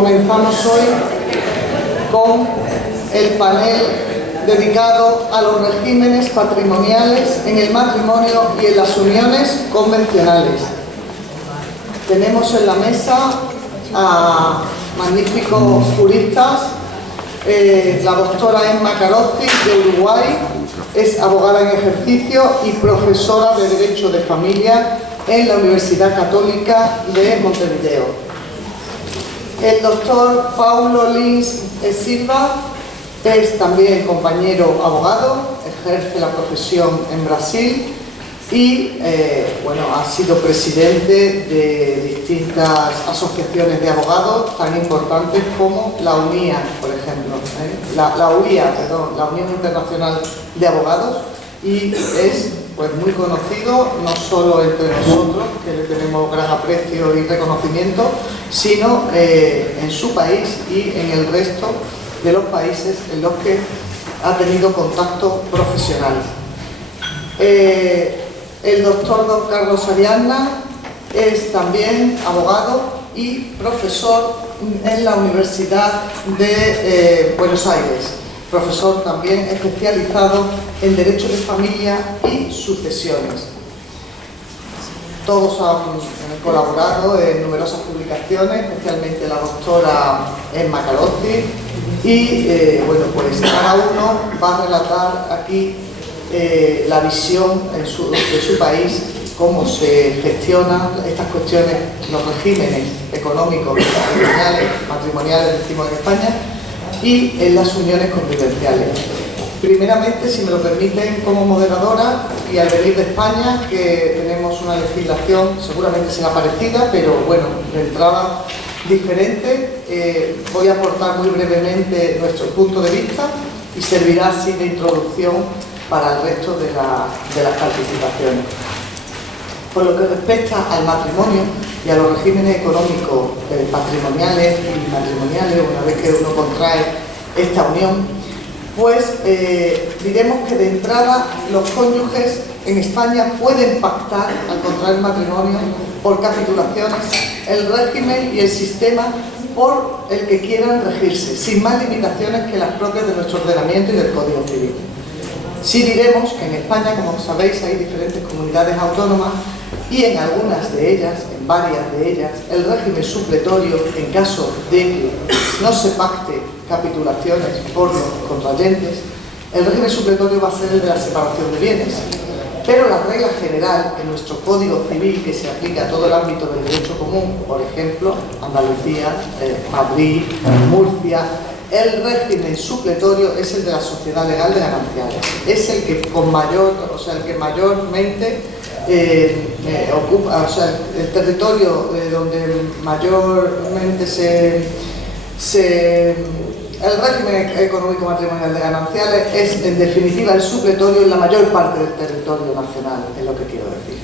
Comenzamos hoy con el panel dedicado a los regímenes patrimoniales en el matrimonio y en las uniones convencionales. Tenemos en la mesa a magníficos juristas. La doctora Emma Carozzi, de Uruguay, es abogada en ejercicio y profesora de Derecho de Familia en la Universidad Católica de Montevideo. El doctor Paulo Lins Silva es también compañero abogado, ejerce la profesión en Brasil y ha sido presidente de distintas asociaciones de abogados tan importantes como la UNIA, por ejemplo, la Unión Internacional de Abogados, y es muy conocido no solo entre nosotros, que le tenemos gran aprecio y reconocimiento, sino en su país y en el resto de los países en los que ha tenido contacto profesional. El doctor don Carlos Ariadna es también abogado y profesor en la Universidad de Buenos Aires, profesor también especializado en Derecho de Familia y Sucesiones. Todos han colaborado en numerosas publicaciones, especialmente la doctora Emma Carozzi, y cada uno va a relatar aquí la visión de su país, cómo se gestionan estas cuestiones, los regímenes económicos, matrimoniales, decimos en España, y en las uniones convivenciales. Primeramente, si me lo permiten, como moderadora, y al venir de España, que tenemos una legislación seguramente será parecida, pero bueno, de entrada diferente, voy a aportar muy brevemente nuestro punto de vista y servirá así de introducción para el resto de las participaciones. Por lo que respecta al matrimonio y a los regímenes económicos patrimoniales y matrimoniales, una vez que uno contrae esta unión, diremos que de entrada los cónyuges en España pueden pactar al contraer matrimonio por capitulaciones el régimen y el sistema por el que quieran regirse, sin más limitaciones que las propias de nuestro ordenamiento y del Código Civil. Sí diremos que en España, como sabéis, hay diferentes comunidades autónomas y en algunas de ellas, en varias de ellas, el régimen supletorio, en caso de que no se pacte capitulaciones por los contrayentes, el régimen supletorio va a ser el de la separación de bienes. Pero la regla general en nuestro Código Civil, que se aplica a todo el ámbito del derecho común, por ejemplo, Andalucía, Madrid, Murcia, el régimen supletorio es el de la sociedad legal de gananciales. Es el que mayormente ocupa, el territorio donde mayormente el régimen económico matrimonial de gananciales es, en definitiva, el supletorio en la mayor parte del territorio nacional, es lo que quiero decir.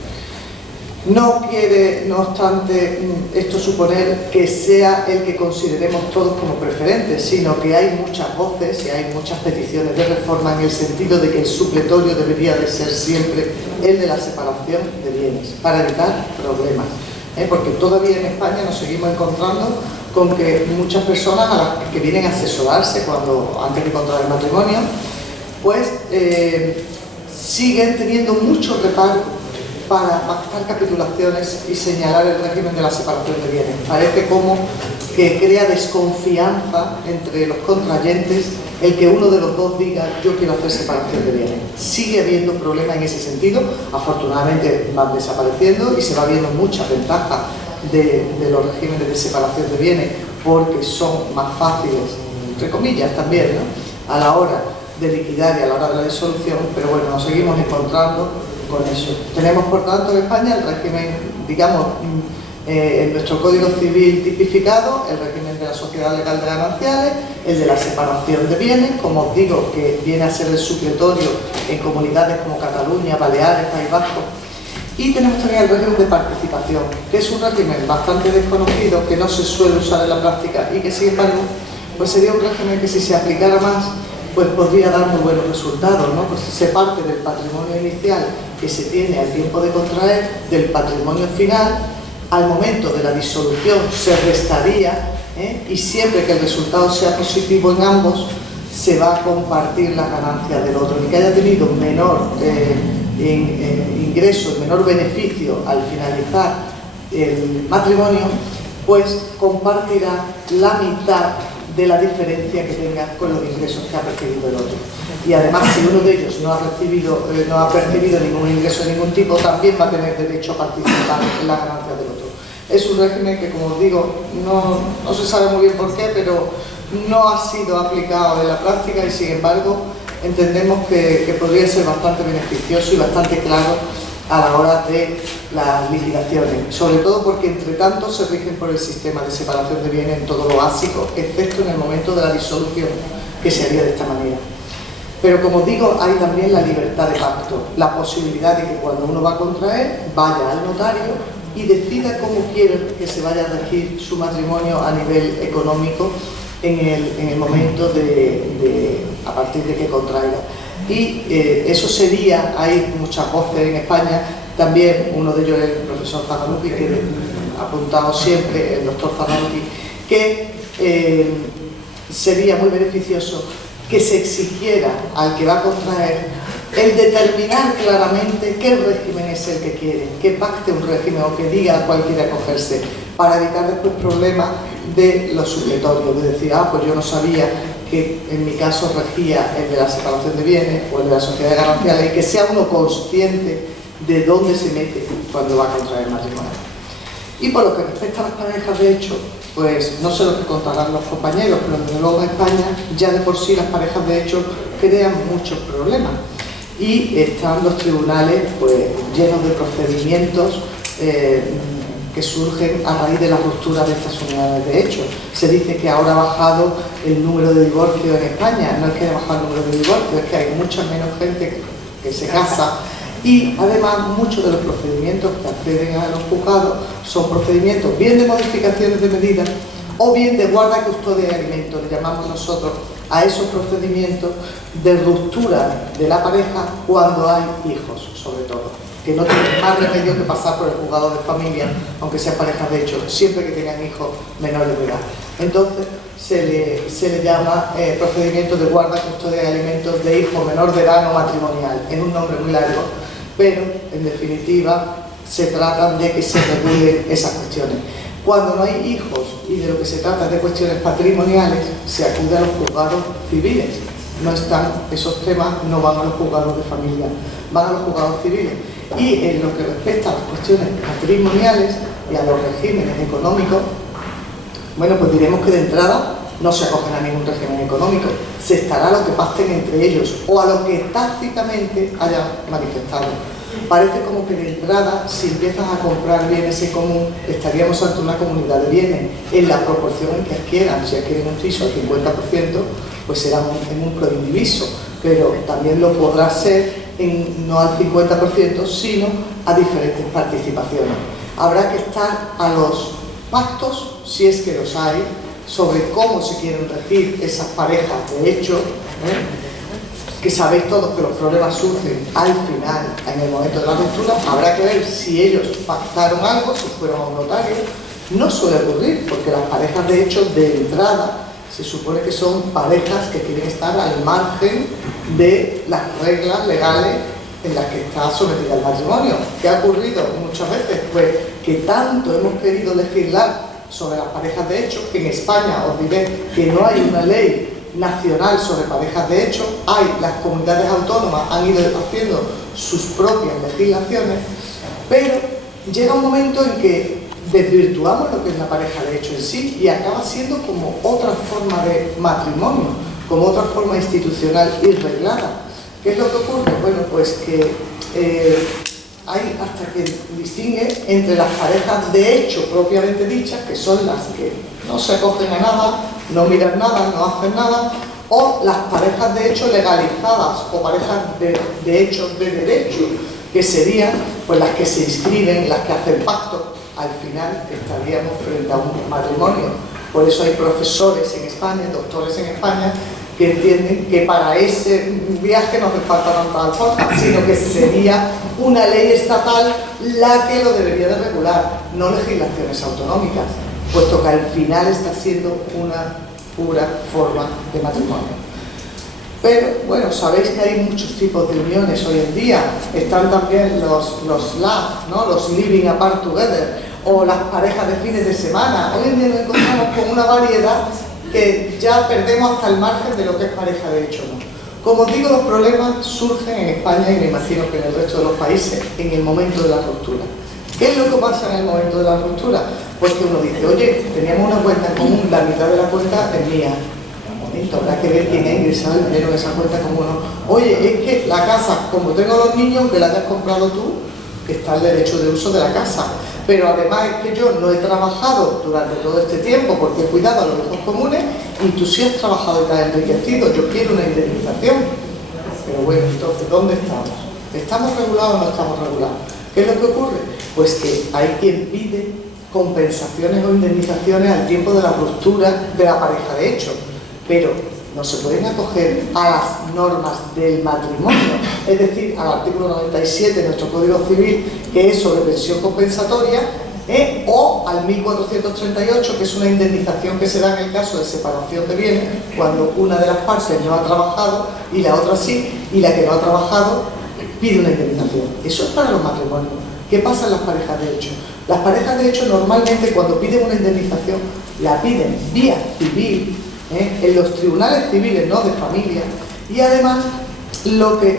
No quiere, no obstante, esto suponer que sea el que consideremos todos como preferente, sino que hay muchas voces y hay muchas peticiones de reforma en el sentido de que el supletorio debería de ser siempre el de la separación de bienes, para evitar problemas. Porque todavía en España nos seguimos encontrando con que muchas personas a las que vienen a asesorarse antes de contraer el matrimonio, siguen teniendo mucho reparo para pactar capitulaciones y señalar el régimen de la separación de bienes. Parece como que crea desconfianza entre los contrayentes el que uno de los dos diga yo quiero hacer separación de bienes. Sigue habiendo problemas en ese sentido, afortunadamente van desapareciendo y se va viendo muchas ventajas de los regímenes de separación de bienes porque son más fáciles, entre comillas también, ¿no?, a la hora de liquidar y a la hora de la disolución, pero bueno, nos seguimos encontrando con eso. Tenemos, por tanto, en España el régimen, digamos, en nuestro Código Civil tipificado, el régimen de la sociedad legal de gananciales, el de la separación de bienes, como os digo, que viene a ser el supletorio en comunidades como Cataluña, Baleares, País Vasco, y tenemos también el régimen de participación, que es un régimen bastante desconocido, que no se suele usar en la práctica y que, sin embargo, sería un régimen que si se aplicara más, podría dar muy buenos resultados, ¿no? Pues se parte del patrimonio inicial que se tiene al tiempo de contraer, del patrimonio final, al momento de la disolución se restaría y siempre que el resultado sea positivo en ambos, se va a compartir las ganancias del otro. El que haya tenido menor ingreso, menor beneficio al finalizar el matrimonio, pues compartirá la mitad de la diferencia que tenga con los ingresos que ha percibido el otro. Y además, si uno de ellos no ha percibido ningún ingreso de ningún tipo, también va a tener derecho a participar en la ganancia del otro. Es un régimen que, como os digo, no se sabe muy bien por qué, pero no ha sido aplicado en la práctica y, sin embargo, entendemos que podría ser bastante beneficioso y bastante claro a la hora de las liquidaciones, sobre todo porque entre tanto se rigen por el sistema de separación de bienes en todo lo básico, excepto en el momento de la disolución, que se haría de esta manera. Pero, como digo, hay también la libertad de pacto, la posibilidad de que cuando uno va a contraer, vaya al notario y decida cómo quiere que se vaya a regir su matrimonio a nivel económico en el momento a partir de que contraiga. Y eso sería, hay muchas voces en España, también uno de ellos es el profesor Zanaluki, que ha apuntado siempre, el doctor Zanaluki, que sería muy beneficioso que se exigiera al que va a contraer el determinar claramente qué régimen es el que quiere, que pacte un régimen o que diga a cuál quiere acogerse, para evitar después problemas de los supletorios, de decir, pues yo no sabía que en mi caso regía el de la separación de bienes o el de la sociedad de gananciales, y que sea uno consciente de dónde se mete cuando va a contraer matrimonio. Y por lo que respecta a las parejas de hecho, pues no sé lo que contarán los compañeros, pero desde luego en España ya de por sí las parejas de hecho crean muchos problemas y están los tribunales pues llenos de procedimientos que surgen a raíz de la ruptura de estas unidades de hecho. Se dice que ahora ha bajado el número de divorcios en España. No es que haya bajado el número de divorcios, es que hay mucha menos gente que se casa, y además muchos de los procedimientos que acceden a los juzgados son procedimientos bien de modificaciones de medidas o bien de guarda, custodia y alimentos, le llamamos nosotros a esos procedimientos de ruptura de la pareja cuando hay hijos, sobre todo, que no tienen más remedio que pasar por el juzgado de familia, aunque sean parejas de hecho, siempre que tengan hijos menores de edad. Entonces se le llama procedimiento de guarda, custodia y alimentos de hijo menor de edad no matrimonial. Es un nombre muy largo, pero en definitiva se trata de que se regulen esas cuestiones. Cuando no hay hijos y de lo que se trata de cuestiones patrimoniales, se acude a los juzgados civiles. No están, esos temas no van a los juzgados de familia, van a los juzgados civiles. Y en lo que respecta a las cuestiones patrimoniales y a los regímenes económicos, bueno, pues diremos que de entrada no se acogen a ningún régimen económico, se estará a lo que pacten entre ellos o a lo que tácitamente hayan manifestado. Parece como que de entrada, si empiezas a comprar bienes en común, estaríamos ante una comunidad de bienes en la proporción en que adquieran. Si adquieren un piso al 50%, pues será en un proindiviso, pero también lo podrá ser no al 50%, sino a diferentes participaciones. Habrá que estar a los pactos, si es que los hay, sobre cómo se quieren regir esas parejas de hecho, que sabéis todos que los problemas surgen al final, en el momento de la ruptura. Habrá que ver si ellos pactaron algo, si fueron a un notario. No suele ocurrir, porque las parejas de hecho de entrada se supone que son parejas que quieren estar al margen de las reglas legales en las que está sometida el matrimonio. ¿Qué ha ocurrido muchas veces? Pues que tanto hemos querido legislar sobre las parejas de hecho, que en España os diré que no hay una ley nacional sobre parejas de hecho, las comunidades autónomas han ido haciendo sus propias legislaciones, pero llega un momento en que desvirtuamos lo que es la pareja de hecho en sí y acaba siendo como otra forma de matrimonio, como otra forma institucional y reglada. ¿Qué es lo que ocurre? Bueno, pues que hay hasta que distingue entre las parejas de hecho propiamente dichas, que son las que no se acogen a nada, no miran nada, no hacen nada, o las parejas de hecho legalizadas o parejas de hecho de derecho, que serían pues las que se inscriben, las que hacen pacto. Al final estaríamos frente a un matrimonio. Por eso hay profesores en España, doctores en España, que entienden que para ese viaje no hace falta tanta alforja, sino que sería una ley estatal la que lo debería de regular, no legislaciones autonómicas. puesto que al final está siendo una pura forma de matrimonio. Pero, bueno, sabéis que hay muchos tipos de uniones hoy en día. Están también los LAT, ¿no? Los Living Apart Together, o las parejas de fines de semana. Hoy en día nos encontramos con una variedad que ya perdemos hasta el margen de lo que es pareja de hecho, ¿no? Como os digo, los problemas surgen en España y me imagino que en el resto de los países en el momento de la ruptura. ¿Qué es lo que pasa en el momento de la ruptura? Pues que uno dice, oye, teníamos una cuenta en común, la mitad de la cuenta es mía. Habrá que ver quién ha ingresado el dinero en esa cuenta común. Oye, es que la casa, como tengo los niños, aunque la hayas comprado tú, está el derecho de uso de la casa. Pero además es que yo no he trabajado durante todo este tiempo porque he cuidado a los hijos comunes y tú sí has trabajado y te has enriquecido. Yo quiero una indemnización. Pero bueno, entonces, ¿dónde estamos? ¿Estamos regulados o no estamos regulados? ¿Qué es lo que ocurre? Pues que hay quien pide compensaciones o indemnizaciones al tiempo de la ruptura de la pareja de hecho, pero no se pueden acoger a las normas del matrimonio, es decir, al artículo 97 de nuestro Código Civil, que es sobre pensión compensatoria, o al 1438, que es una indemnización que se da en el caso de separación de bienes, cuando una de las partes no ha trabajado y la otra sí, y la que no ha trabajado pide una indemnización. Eso es para los matrimonios. ¿Qué pasa en las parejas de hecho? Las parejas de hecho normalmente cuando piden una indemnización la piden vía civil, en los tribunales civiles, no de familia, y además lo que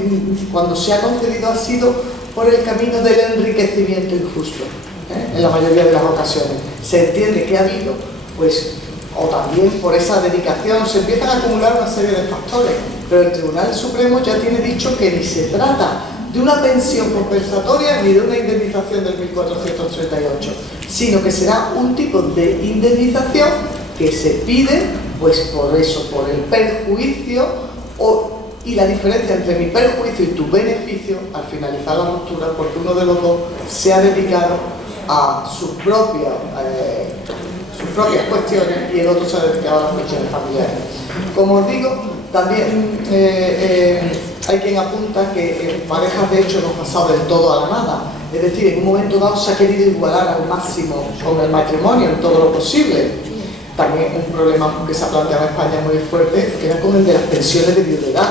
cuando se ha concedido ha sido por el camino del enriquecimiento injusto, en la mayoría de las ocasiones. Se entiende que ha habido, pues, o también por esa dedicación, se empiezan a acumular una serie de factores, pero el Tribunal Supremo ya tiene dicho que ni se trata de una pensión compensatoria ni de una indemnización del 1438, sino que será un tipo de indemnización que se pide pues por eso, por el perjuicio y la diferencia entre mi perjuicio y tu beneficio al finalizar la ruptura, porque uno de los dos se ha dedicado a sus propias cuestiones y el otro se ha dedicado a las cuestiones familiares. Como os digo, también hay quien apunta que en parejas de hecho no ha pasado del todo a la nada, es decir, en un momento dado se ha querido igualar al máximo con el matrimonio en todo lo posible. También un problema que se ha planteado en España muy fuerte era con el de las pensiones de viudedad.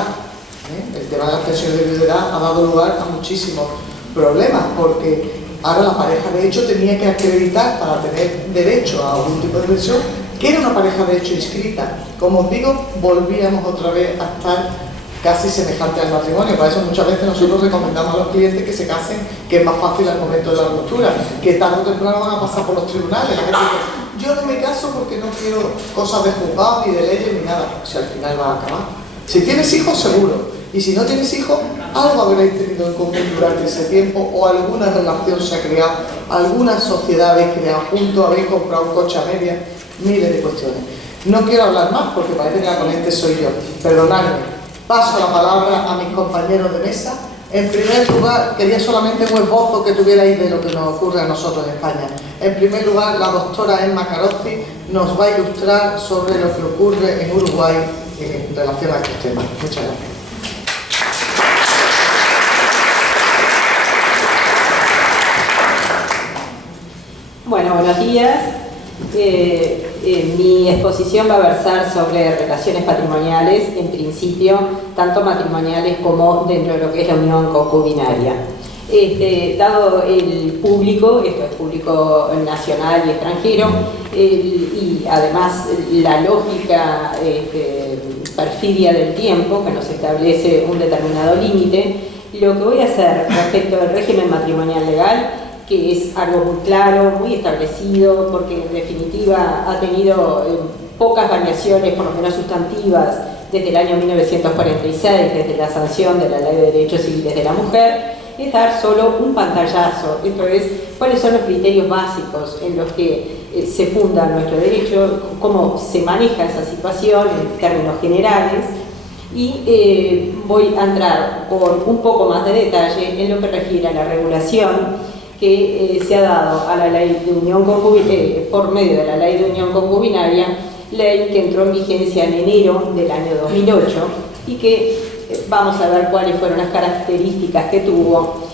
El tema de las pensiones de viudedad ha dado lugar a muchísimos problemas porque ahora la pareja de hecho tenía que acreditar para tener derecho a algún tipo de pensión que era una pareja de hecho inscrita. Como os digo, volvíamos otra vez a estar casi semejante al matrimonio. Para eso muchas veces nosotros recomendamos a los clientes que se casen, que es más fácil al momento de la ruptura, que tarde o temprano van a pasar por los tribunales. Yo no me caso porque no quiero cosas de juzgado, ni de leyes, ni nada, si al final va a acabar. Si tienes hijos, seguro. Y si no tienes hijos, algo habréis tenido en común durante ese tiempo o alguna relación se ha creado, alguna sociedad habéis creado juntos, habéis comprado un coche a media, miles de cuestiones. No quiero hablar más porque parece que la ponente soy yo. Perdonadme. Paso la palabra a mis compañeros de mesa. En primer lugar, quería solamente un esbozo que tuvierais de lo que nos ocurre a nosotros en España. En primer lugar, la doctora Emma Carozzi nos va a ilustrar sobre lo que ocurre en Uruguay en relación a estos temas. Muchas gracias. Bueno, buenos días. Mi exposición va a versar sobre relaciones patrimoniales, en principio, tanto matrimoniales como dentro de lo que es la unión concubinaria. Dado el público, esto es público nacional y extranjero, y además la lógica perfidia del tiempo que nos establece un determinado límite, lo que voy a hacer respecto al régimen matrimonial legal, que es algo muy claro, muy establecido, porque en definitiva ha tenido pocas variaciones, por lo menos sustantivas, desde el año 1946, desde la sanción de la Ley de Derechos Civiles de la Mujer, es dar solo un pantallazo, esto es, cuáles son los criterios básicos en los que se funda nuestro derecho, cómo se maneja esa situación en términos generales, y voy a entrar por un poco más de detalle en lo que refiere a la regulación que se ha dado a la ley de unión por medio de la ley de unión concubinaria, ley que entró en vigencia en enero del año 2008 y que vamos a ver cuáles fueron las características que tuvo.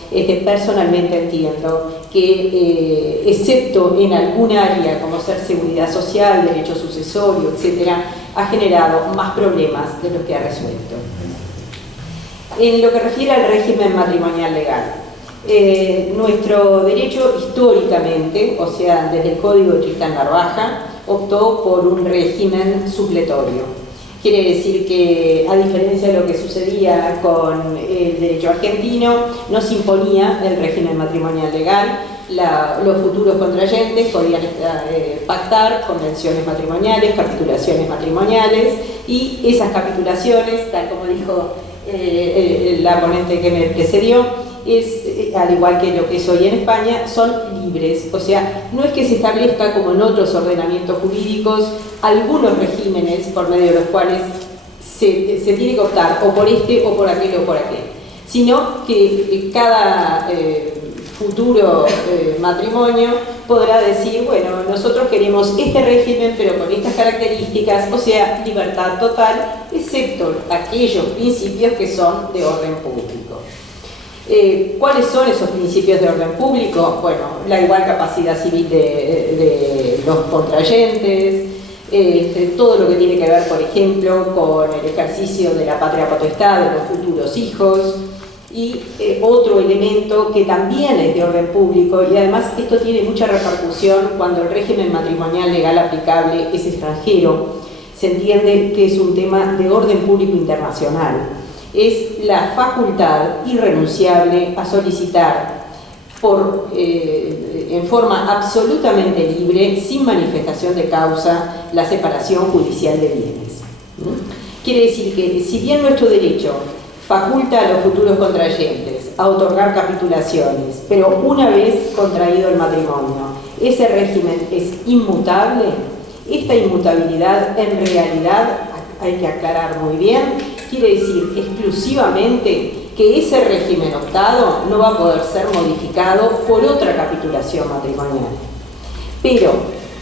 Personalmente entiendo que, excepto en algún área como ser seguridad social, derecho sucesorio, etc., ha generado más problemas de los que ha resuelto. En lo que refiere al régimen matrimonial legal, nuestro derecho históricamente, o sea, desde el Código de Tristán Narvaja, optó por un régimen supletorio. Quiere decir que, a diferencia de lo que sucedía con el derecho argentino, no se imponía el régimen matrimonial legal. Los futuros contrayentes podían pactar convenciones matrimoniales, capitulaciones matrimoniales, y esas capitulaciones, tal como dijo la ponente que me precedió, al igual que lo que es hoy en España, son libres. O sea, no es que se establezca, como en otros ordenamientos jurídicos, algunos regímenes por medio de los cuales se tiene que optar o por este o por aquel o por aquel, sino que cada futuro matrimonio podrá decir, bueno, nosotros queremos este régimen pero con estas características, o sea, libertad total, excepto aquellos principios que son de orden público. ¿Cuáles son esos principios de orden público? Bueno, la igual capacidad civil de los contrayentes, todo lo que tiene que ver, por ejemplo, con el ejercicio de la patria potestad de los futuros hijos, y otro elemento que también es de orden público, y además esto tiene mucha repercusión cuando el régimen matrimonial legal aplicable es extranjero. Se entiende que es un tema de orden público internacional. Es la facultad irrenunciable a solicitar en forma absolutamente libre, sin manifestación de causa, la separación judicial de bienes. Quiere decir que, si bien nuestro derecho faculta a los futuros contrayentes a otorgar capitulaciones, pero una vez contraído el matrimonio, ese régimen es inmutable, esta inmutabilidad en realidad, hay que aclarar muy bien, quiere decir exclusivamente que ese régimen optado no va a poder ser modificado por otra capitulación matrimonial. Pero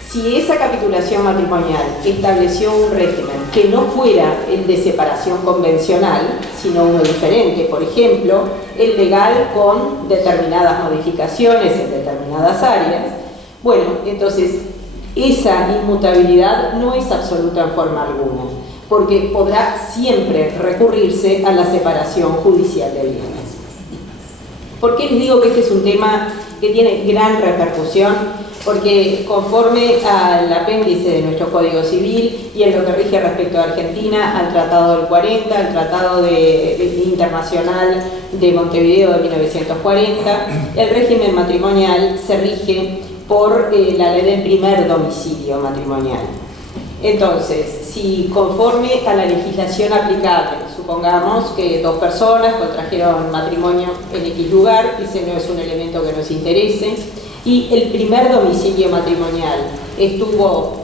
si esa capitulación matrimonial estableció un régimen que no fuera el de separación convencional, sino uno diferente, por ejemplo, el legal con determinadas modificaciones en determinadas áreas, bueno, entonces esa inmutabilidad no es absoluta en forma alguna, porque podrá siempre recurrirse a la separación judicial de bienes. ¿Por qué les digo que este es un tema que tiene gran repercusión? Porque conforme al apéndice de nuestro Código Civil y en lo que rige respecto a Argentina, al Tratado del 40, al Tratado Internacional de Montevideo de 1940, el régimen matrimonial se rige por la ley del primer domicilio matrimonial. Entonces, si conforme a la legislación aplicable, supongamos que dos personas contrajeron matrimonio en X lugar, ese no es un elemento que nos interese, y el primer domicilio matrimonial estuvo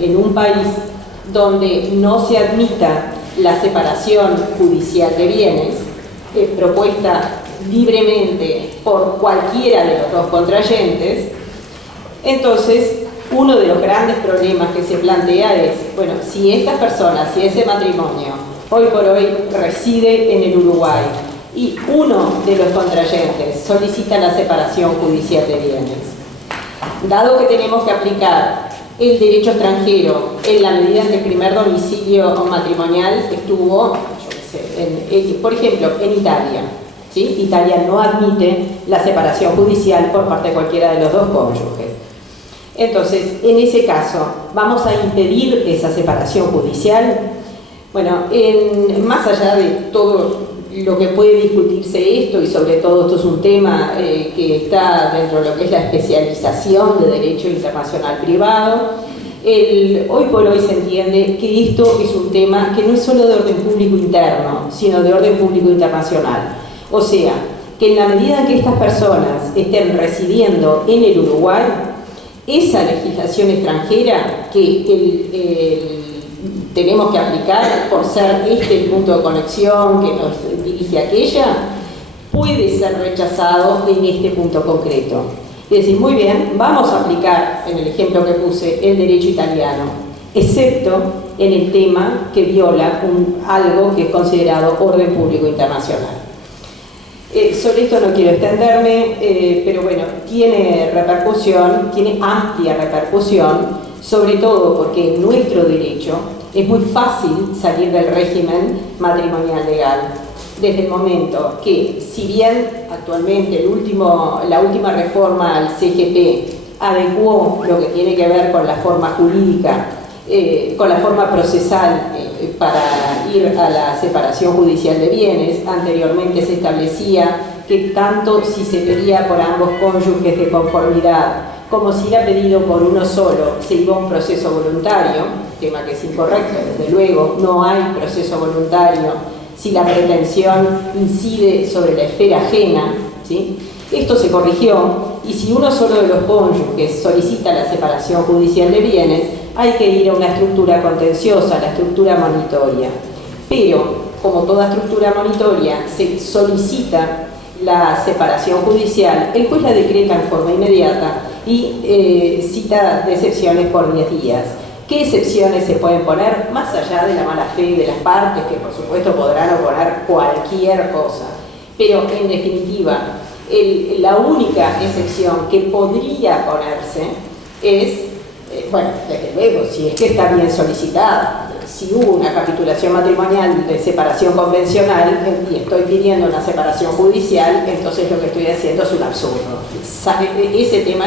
en un país donde no se admita la separación judicial de bienes, propuesta libremente por cualquiera de los dos contrayentes, entonces uno de los grandes problemas que se plantea es, bueno, si estas personas, si ese matrimonio hoy por hoy reside en el Uruguay y uno de los contrayentes solicita la separación judicial de bienes, dado que tenemos que aplicar el derecho extranjero en la medida en que el primer domicilio matrimonial estuvo, por ejemplo, en Italia, ¿sí? Italia no admite la separación judicial por parte de cualquiera de los dos cónyuges. Entonces, en ese caso, ¿vamos a impedir esa separación judicial? Bueno, más allá de todo lo que puede discutirse esto, y sobre todo esto es un tema que está dentro de lo que es la especialización de derecho internacional privado, hoy por hoy se entiende que esto es un tema que no es solo de orden público interno, sino de orden público internacional. O sea, que en la medida en que estas personas estén residiendo en el Uruguay, esa legislación extranjera que tenemos que aplicar por ser el punto de conexión que nos dirige a aquella, puede ser rechazado en este punto concreto. Es decir, muy bien, vamos a aplicar, en el ejemplo que puse, el derecho italiano. excepto en el tema que viola algo que es considerado orden público internacional. Sobre esto no quiero extenderme, pero bueno, tiene repercusión, tiene amplia repercusión, sobre todo porque en nuestro derecho es muy fácil salir del régimen matrimonial legal, desde el momento que, si bien actualmente la última reforma al CGP adecuó lo que tiene que ver con la forma jurídica, con la forma procesal para ir a la separación judicial de bienes. Anteriormente se establecía que tanto si se pedía por ambos cónyuges de conformidad como si era pedido por uno solo, se iba a un proceso voluntario, tema que es incorrecto, desde luego, no hay proceso voluntario si la pretensión incide sobre la esfera ajena, ¿sí? Esto se corrigió, y si uno solo de los cónyuges solicita la separación judicial de bienes, hay que ir a una estructura contenciosa, la estructura monitoria. Pero, como toda estructura monitoria, se solicita la separación judicial, el juez la decreta en forma inmediata y cita de excepciones por 10 días. ¿Qué excepciones se pueden poner? Más allá de la mala fe de las partes, que por supuesto podrán oponer cualquier cosa. Pero, en definitiva, la única excepción que podría ponerse es, bueno, desde luego, si es que está bien solicitada. Si hubo una capitulación matrimonial de separación convencional y estoy pidiendo una separación judicial, entonces lo que estoy haciendo es un absurdo. Ese tema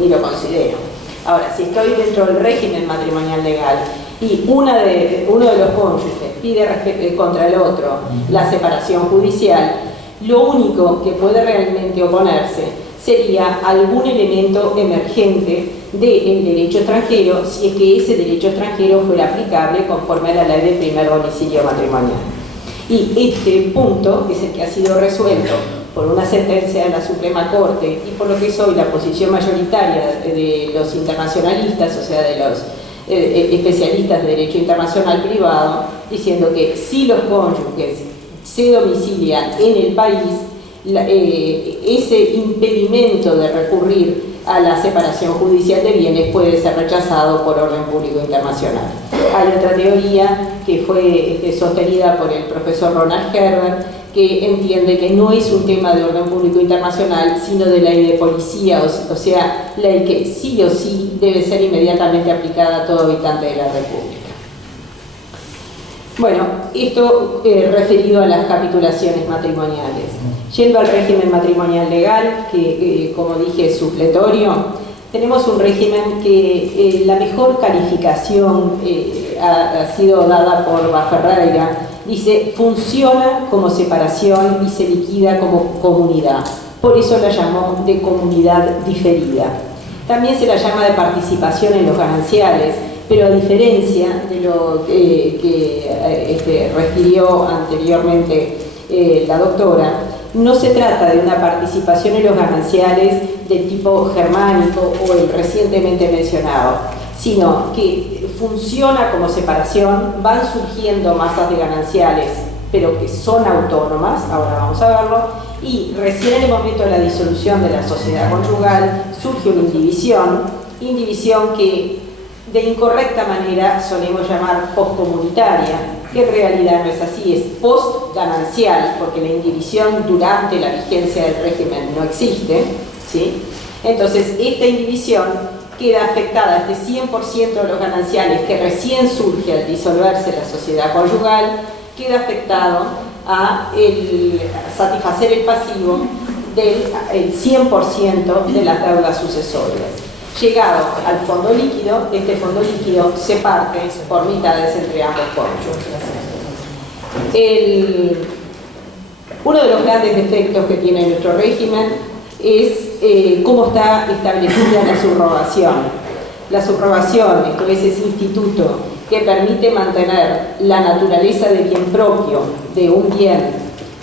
ni lo considero. Ahora, si estoy dentro del régimen matrimonial legal y uno de los cónyuges pide contra el otro la separación judicial, lo único que puede realmente oponerse sería algún elemento emergente del derecho extranjero, si es que ese derecho extranjero fuera aplicable conforme a la ley del primer domicilio matrimonial. Y este punto es el que ha sido resuelto por una sentencia de la Suprema Corte y por lo que es hoy la posición mayoritaria de los internacionalistas, o sea, de los especialistas de derecho internacional privado, diciendo que si los cónyuges se domicilian en el país, ese impedimento de recurrir a la separación judicial de bienes puede ser rechazado por orden público internacional. Hay otra teoría que fue sostenida por el profesor Ronald Herbert, que entiende que no es un tema de orden público internacional, sino de ley de policía, o sea, ley que sí o sí debe ser inmediatamente aplicada a todo habitante de la República. Bueno, esto referido a las capitulaciones matrimoniales. Yendo al régimen matrimonial legal, que como dije es supletorio, tenemos un régimen que la mejor calificación ha sido dada por Baferreira. Dice, funciona como separación y se liquida como comunidad. Por eso la llamó de comunidad diferida. También se la llama de participación en los gananciales, pero a diferencia de lo que refirió anteriormente la doctora, no se trata de una participación en los gananciales del tipo germánico o el recientemente mencionado, sino que funciona como separación, van surgiendo masas de gananciales, pero que son autónomas, ahora vamos a verlo, y recién en el momento de la disolución de la sociedad conyugal surge una indivisión que de incorrecta manera solemos llamar postcomunitaria, que en realidad no es así, es post-ganancial, porque la indivisión durante la vigencia del régimen no existe, ¿sí? Entonces, esta indivisión queda afectada, este 100% de los gananciales que recién surge al disolverse la sociedad conyugal, queda afectado a satisfacer el pasivo del 100% de las deudas sucesorias. Llegado al fondo líquido, este fondo líquido se parte por mitades entre ambos cónyuges. Uno de los grandes defectos que tiene nuestro régimen es cómo está establecida la subrogación. La subrogación, esto es ese instituto que permite mantener la naturaleza de bien propio de un bien,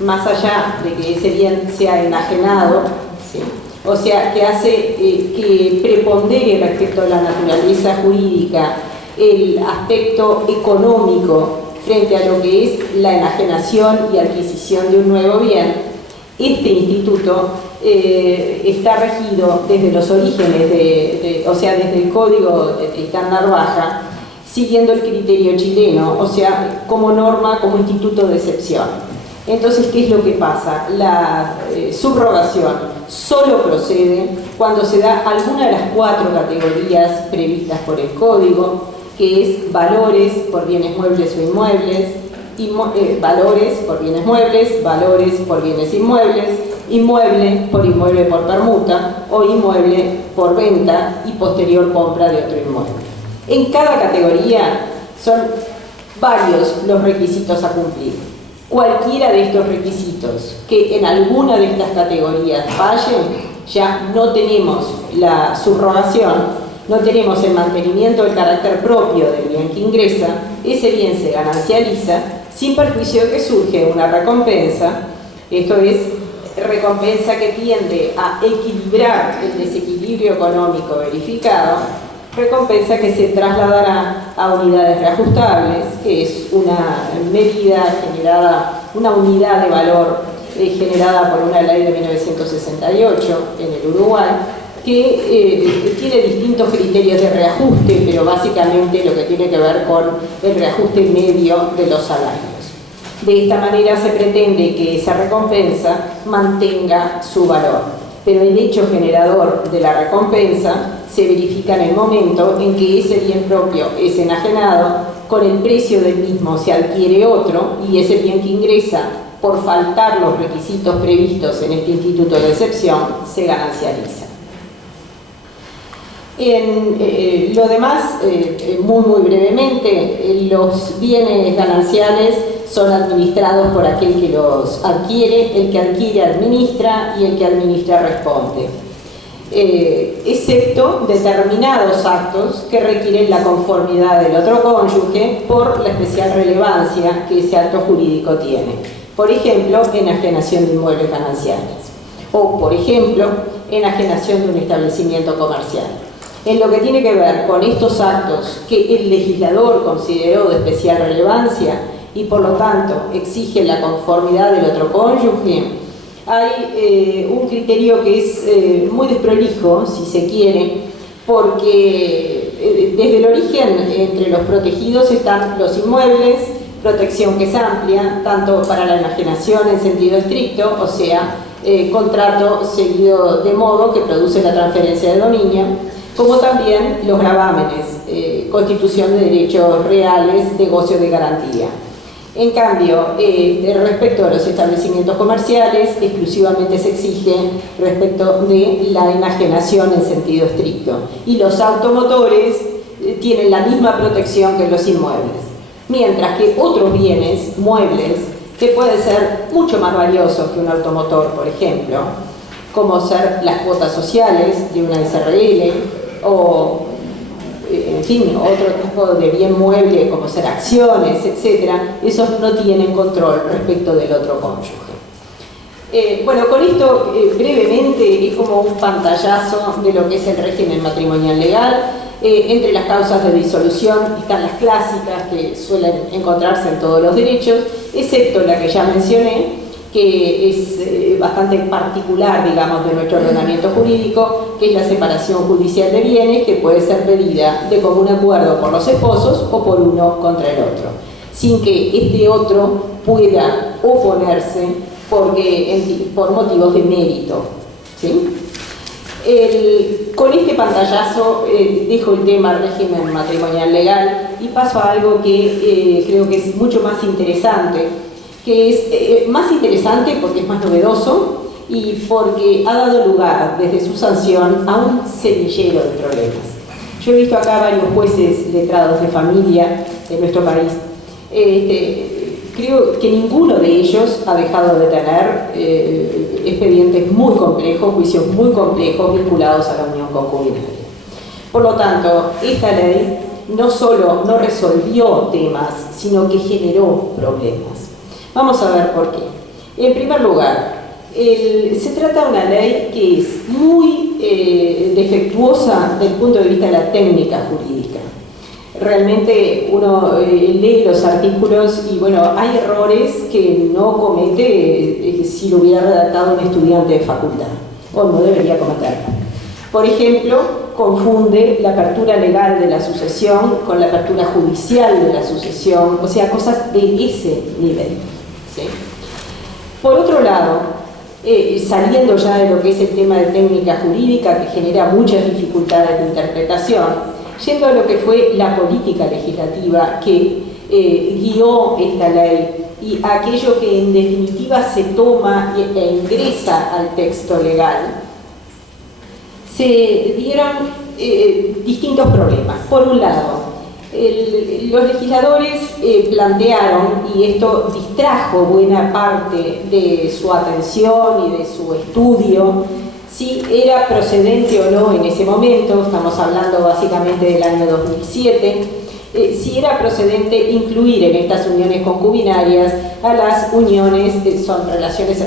más allá de que ese bien sea enajenado, ¿sí? O sea, que hace que prepondere respecto a la naturaleza jurídica el aspecto económico frente a lo que es la enajenación y adquisición de un nuevo bien. Este instituto está regido desde los orígenes, o sea, desde el Código de Tristán Narvaja, siguiendo el criterio chileno, o sea, como norma, como instituto de excepción. Entonces, ¿qué es lo que pasa? La subrogación solo procede cuando se da alguna de las 4 categorías previstas por el Código, que es valores por bienes muebles o inmuebles, valores por bienes muebles, valores por bienes inmuebles, inmueble por inmueble por permuta o inmueble por venta y posterior compra de otro inmueble. En cada categoría son varios los requisitos a cumplir. Cualquiera de estos requisitos que en alguna de estas categorías fallen, ya no tenemos la subrogación, no tenemos el mantenimiento del carácter propio del bien que ingresa, ese bien se ganancializa sin perjuicio de que surge una recompensa, esto es, recompensa que tiende a equilibrar el desequilibrio económico verificado, recompensa que se trasladará a unidades reajustables, que es una medida generada, una unidad de valor generada por una ley de 1968 en el Uruguay, que tiene distintos criterios de reajuste, pero básicamente lo que tiene que ver con el reajuste medio de los salarios. De esta manera se pretende que esa recompensa mantenga su valor, pero el hecho generador de la recompensa se verifica en el momento en que ese bien propio es enajenado, con el precio del mismo se adquiere otro y ese bien que ingresa, por faltar los requisitos previstos en este instituto de excepción, se ganancializa. En lo demás, muy brevemente, los bienes gananciales son administrados por aquel que los adquiere, el que adquiere administra y el que administra responde, excepto determinados actos que requieren la conformidad del otro cónyuge por la especial relevancia que ese acto jurídico tiene. Por ejemplo, enajenación de inmuebles gananciales o, por ejemplo, enajenación de un establecimiento comercial. En lo que tiene que ver con estos actos que el legislador consideró de especial relevancia y por lo tanto exige la conformidad del otro cónyuge, hay un criterio que es muy desprolijo, si se quiere, porque desde el origen entre los protegidos están los inmuebles, protección que es amplia, tanto para la enajenación en sentido estricto, o sea, contrato seguido de modo que produce la transferencia de dominio, como también los gravámenes, constitución de derechos reales, negocio de garantía. En cambio, respecto a los establecimientos comerciales, exclusivamente se exige respecto de la enajenación en sentido estricto. Y los automotores tienen la misma protección que los inmuebles. Mientras que otros bienes, muebles, que pueden ser mucho más valiosos que un automotor, por ejemplo, como ser las cuotas sociales de una SRL o, en fin, otro tipo de bien mueble como ser acciones, etc., esos no tienen control respecto del otro cónyuge. Bueno, con esto brevemente es como un pantallazo de lo que es el régimen matrimonial legal. Entre las causas de disolución están las clásicas que suelen encontrarse en todos los derechos, excepto la que ya mencioné, que es bastante particular, digamos, de nuestro ordenamiento jurídico, que es la separación judicial de bienes, que puede ser pedida de común acuerdo por los esposos o por uno contra el otro, sin que este otro pueda oponerse por motivos de mérito, ¿sí? Con este pantallazo dejo el tema régimen matrimonial legal y paso a algo que creo que es mucho más interesante, que es más interesante porque es más novedoso y porque ha dado lugar desde su sanción a un semillero de problemas. Yo he visto acá varios jueces letrados de familia de nuestro país. Creo que ninguno de ellos ha dejado de tener expedientes muy complejos, juicios muy complejos vinculados a la unión concubinaria. Por lo tanto, esta ley no solo no resolvió temas, sino que generó problemas. Vamos a ver por qué. En primer lugar, se trata de una ley que es muy defectuosa desde el punto de vista de la técnica jurídica. Realmente uno lee los artículos y bueno, hay errores que no comete si lo hubiera redactado un estudiante de facultad, o no debería cometerlo. Por ejemplo, confunde la apertura legal de la sucesión con la apertura judicial de la sucesión, o sea, cosas de ese nivel, ¿sí? Por otro lado, saliendo ya de lo que es el tema de técnica jurídica, que genera muchas dificultades de interpretación, yendo a lo que fue la política legislativa que guió esta ley y aquello que en definitiva se toma e ingresa al texto legal, se dieron distintos problemas. Por un lado, los legisladores plantearon, y esto distrajo buena parte de su atención y de su estudio, si era procedente o no en ese momento, estamos hablando básicamente del año 2007, si era procedente incluir en estas uniones concubinarias a las uniones, son relaciones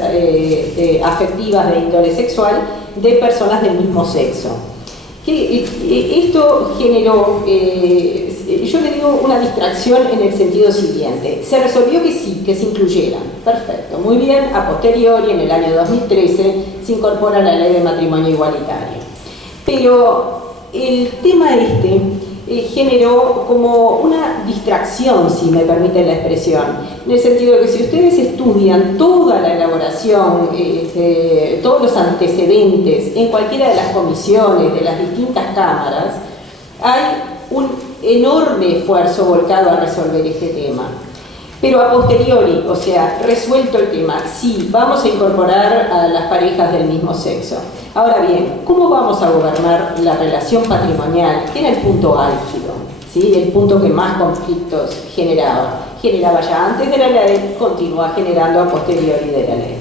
afectivas de índole sexual, de personas del mismo sexo. Esto generó, yo le digo, una distracción en el sentido siguiente. Se resolvió que sí, que se incluyeran. Perfecto, muy bien. A posteriori, en el año 2013, se incorpora la ley de matrimonio igualitario. Pero el tema generó como una distracción, si me permiten la expresión, en el sentido de que si ustedes estudian toda la elaboración, todos los antecedentes en cualquiera de las comisiones de las distintas cámaras, hay un enorme esfuerzo volcado a resolver este tema. Pero a posteriori, o sea, resuelto el tema, sí, vamos a incorporar a las parejas del mismo sexo. Ahora bien, ¿cómo vamos a gobernar la relación patrimonial? Que era el punto álgido, ¿sí? El punto que más conflictos generaba. Generaba ya antes de la ley, continúa generando a posteriori de la ley.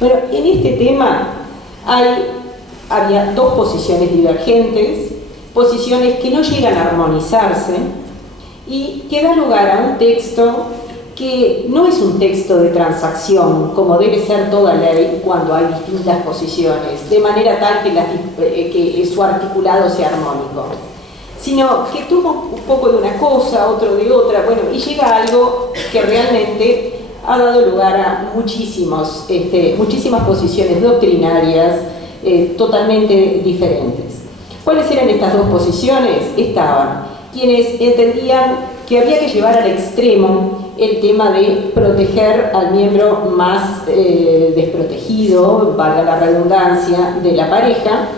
Bueno, en este tema había dos posiciones divergentes, posiciones que no llegan a armonizarse, y que da lugar a un texto que no es un texto de transacción, como debe ser toda ley cuando hay distintas posiciones, de manera tal que su articulado sea armónico, sino que toma un poco de una cosa, otro de otra, bueno, y llega a algo que realmente ha dado lugar a muchísimas posiciones doctrinarias totalmente diferentes. ¿Cuáles eran estas dos posiciones? Estaban quienes entendían que había que llevar al extremo el tema de proteger al miembro más desprotegido, valga la redundancia, de la pareja,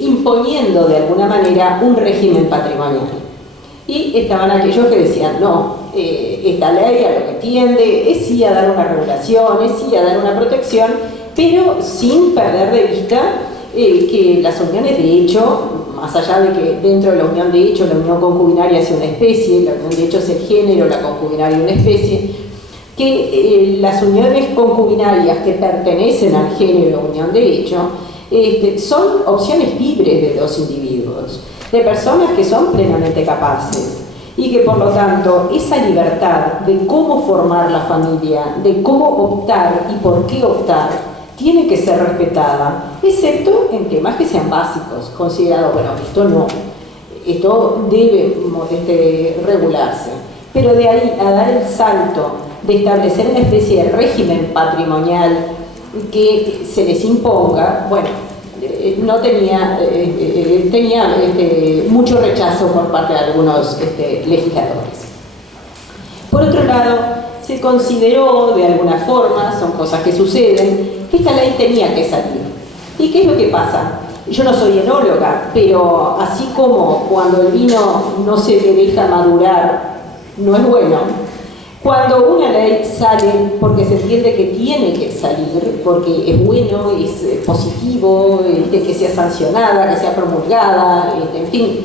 imponiendo de alguna manera un régimen patrimonial. Y estaban aquellos que decían, no, esta ley a lo que tiende es sí a dar una regulación, es sí a dar una protección, pero sin perder de vista que las uniones de hecho, más allá de que dentro de la unión de hecho la unión concubinaria sea una especie, la unión de hecho es el género, la concubinaria una especie, que las uniones concubinarias que pertenecen al género unión de hecho son opciones libres de dos individuos, de personas que son plenamente capaces y que por lo tanto esa libertad de cómo formar la familia, de cómo optar y por qué optar, tiene que ser respetada, excepto en temas que sean básicos, considerados, bueno, esto debe regularse. Pero de ahí a dar el salto de establecer una especie de régimen patrimonial que se les imponga, bueno, no tenía mucho rechazo por parte de algunos legisladores. Por otro lado, se consideró de alguna forma, son cosas que suceden, que esta ley tenía que salir. ¿Y qué es lo que pasa? Yo no soy enóloga, pero así como cuando el vino no se le deja madurar, no es bueno, cuando una ley sale porque se entiende que tiene que salir, porque es bueno, es positivo, que sea sancionada, que sea promulgada, en fin,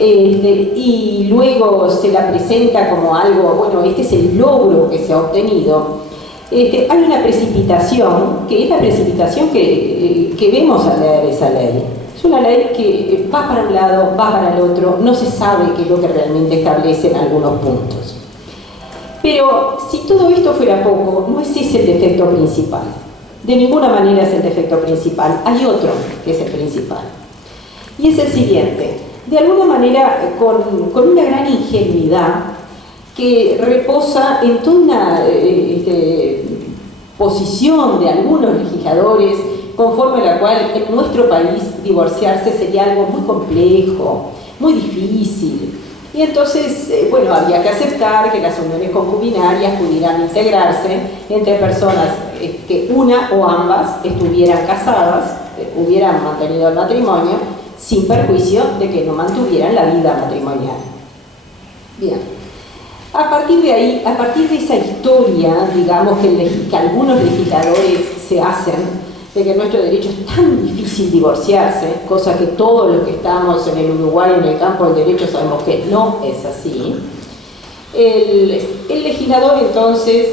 y luego se la presenta como algo, bueno, este es el logro que se ha obtenido, hay una precipitación, que es la precipitación que vemos al leer esa ley. Es una ley que va para un lado, va para el otro, no se sabe qué es lo que realmente establece en algunos puntos. Pero si todo esto fuera poco, no es ese el defecto principal. De ninguna manera es el defecto principal. Hay otro que es el principal. Y es el siguiente. De alguna manera, con una gran ingenuidad que reposa en toda una posición de algunos legisladores conforme a la cual en nuestro país divorciarse sería algo muy complejo, muy difícil. Y entonces, bueno, había que aceptar que las uniones concubinarias pudieran integrarse entre personas que una o ambas estuvieran casadas, hubieran mantenido el matrimonio, sin perjuicio de que no mantuvieran la vida matrimonial. Bien. A partir de ahí, a partir de esa historia, digamos, que algunos legisladores se hacen, de que en nuestro derecho es tan difícil divorciarse, cosa que todos los que estamos en el Uruguay, en el campo del derecho, sabemos que no es así. El legislador entonces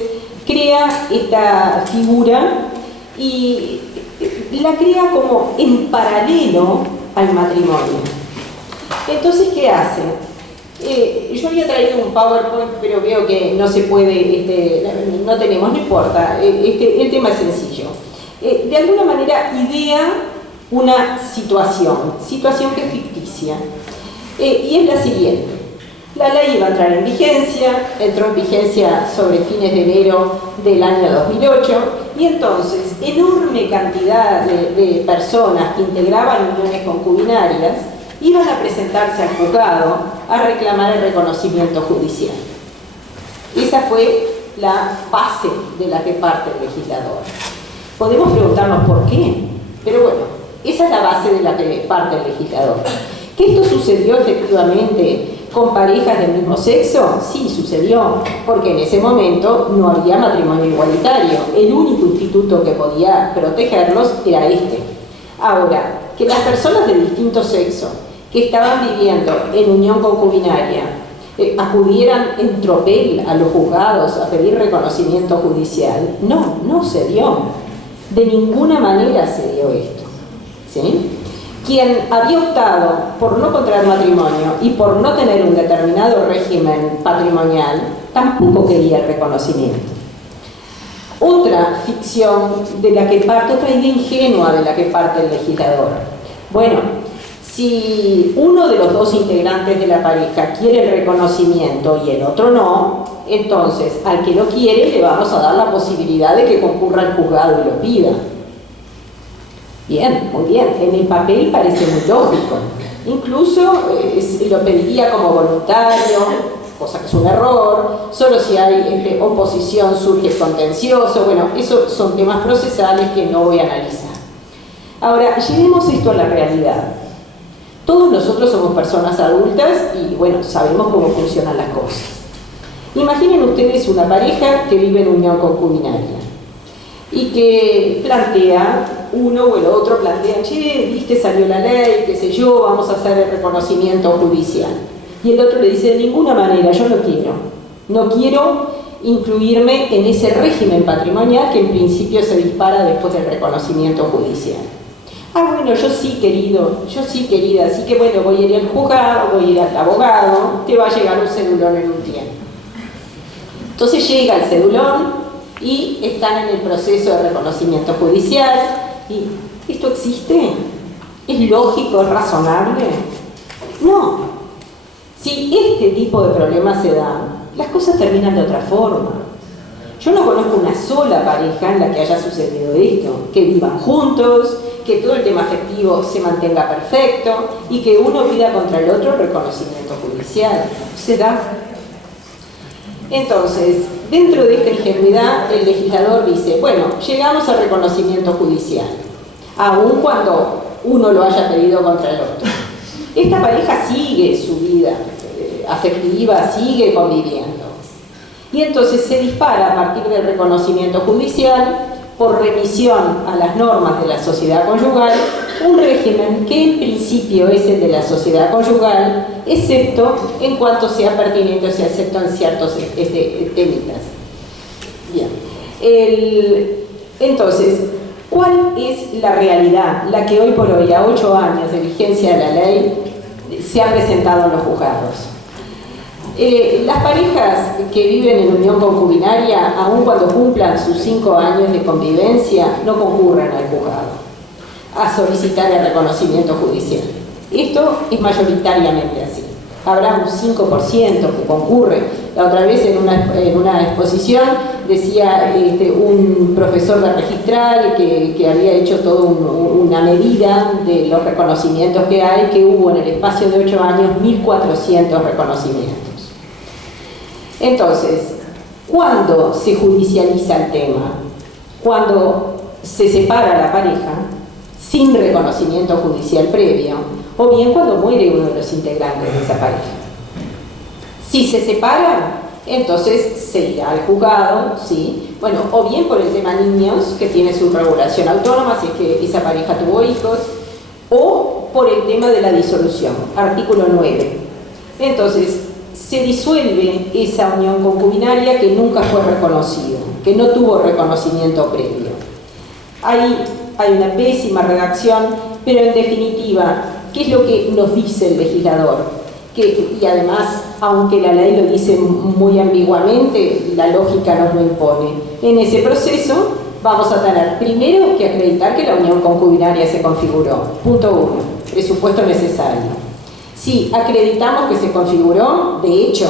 crea esta figura y la crea como en paralelo al matrimonio. Entonces, ¿qué hace? Yo había traído un PowerPoint, pero veo que no se puede, no tenemos, no importa, el tema es sencillo. De alguna manera idea una situación que es ficticia, y es la siguiente. La ley iba a entrar en vigencia, entró en vigencia sobre fines de enero del año 2008, y entonces enorme cantidad de personas que integraban uniones concubinarias iban a presentarse al juzgado a reclamar el reconocimiento judicial. Esa fue la base de la que parte el legislador. Podemos preguntarnos por qué, pero bueno, esa es la base de la que parte el legislador. ¿Que esto sucedió efectivamente con parejas del mismo sexo? Sí, sucedió, porque en ese momento no había matrimonio igualitario. El único instituto que podía protegerlos era este. Ahora, que las personas de distinto sexo que estaban viviendo en unión concubinaria acudieran en tropel a los juzgados a pedir reconocimiento judicial, no se dio. De ninguna manera se dio esto, ¿sí? Quien había optado por no contraer matrimonio y por no tener un determinado régimen patrimonial, tampoco quería el reconocimiento. Otra ficción de la que parte, otra idea ingenua de la que parte el legislador. Bueno, si uno de los dos integrantes de la pareja quiere el reconocimiento y el otro no, entonces al que lo quiere le vamos a dar la posibilidad de que concurra al juzgado y lo pida. Bien, muy bien, en el papel parece muy lógico. Incluso lo pediría como voluntario, cosa que es un error. Solo si hay oposición surge el contencioso. Bueno, esos son temas procesales que no voy a analizar. Ahora, llevemos esto a la realidad. Todos nosotros somos personas adultas y, bueno, sabemos cómo funcionan las cosas. Imaginen ustedes una pareja que vive en unión concubinaria y que plantea, uno o el otro plantea, che, viste, salió la ley, qué sé yo, vamos a hacer el reconocimiento judicial. Y el otro le dice, de ninguna manera, yo no quiero incluirme en ese régimen patrimonial que en principio se dispara después del reconocimiento judicial. Ah, bueno, yo sí, querida, así que bueno, voy a ir al juzgado, voy a ir al abogado, te va a llegar un cedulón en un tiempo. Entonces llega el cedulón y están en el proceso de reconocimiento judicial. ¿Y esto existe? ¿Es lógico, es razonable? No. Si este tipo de problemas se dan, las cosas terminan de otra forma. Yo no conozco una sola pareja en la que haya sucedido esto, que vivan juntos, que todo el tema afectivo se mantenga perfecto y que uno pida contra el otro reconocimiento judicial. Se da. Entonces, dentro de esta ingenuidad, el legislador dice, bueno, llegamos al reconocimiento judicial, aun cuando uno lo haya pedido contra el otro. Esta pareja sigue su vida afectiva, sigue conviviendo. Y entonces se dispara a partir del reconocimiento judicial, por remisión a las normas de la sociedad conyugal, un régimen que en principio es el de la sociedad conyugal, excepto en cuanto sea pertinente, o sea, excepto en ciertos temitas. Bien. Entonces, ¿cuál es la realidad? La que hoy por hoy, a 8 años de vigencia de la ley, se ha presentado en los juzgados. Las parejas que viven en unión concubinaria, aun cuando cumplan sus 5 años de convivencia, no concurren al juzgado a solicitar el reconocimiento judicial. Esto es mayoritariamente así. habrá un 5% que concurre. La otra vez en una exposición decía un profesor de registral que había hecho toda una medida de los reconocimientos que hay, que hubo en el espacio de 8 años 1.400 reconocimientos. Entonces, ¿cuándo se judicializa el tema? Cuando se separa la pareja sin reconocimiento judicial previo, o bien cuando muere uno de los integrantes de esa pareja. Si se separan, entonces se irá al juzgado, ¿sí? Bueno, o bien por el tema niños, que tiene su regulación autónoma, si es que esa pareja tuvo hijos, o por el tema de la disolución, artículo 9. Entonces, se disuelve esa unión concubinaria que nunca fue reconocida, que no tuvo reconocimiento previo. Hay una pésima redacción, pero en definitiva, ¿qué es lo que nos dice el legislador? Y además, aunque la ley lo dice muy ambiguamente, la lógica nos lo impone. En ese proceso vamos a tener primero que acreditar que la unión concubinaria se configuró. Punto 1, presupuesto necesario. Si acreditamos que se configuró, de hecho,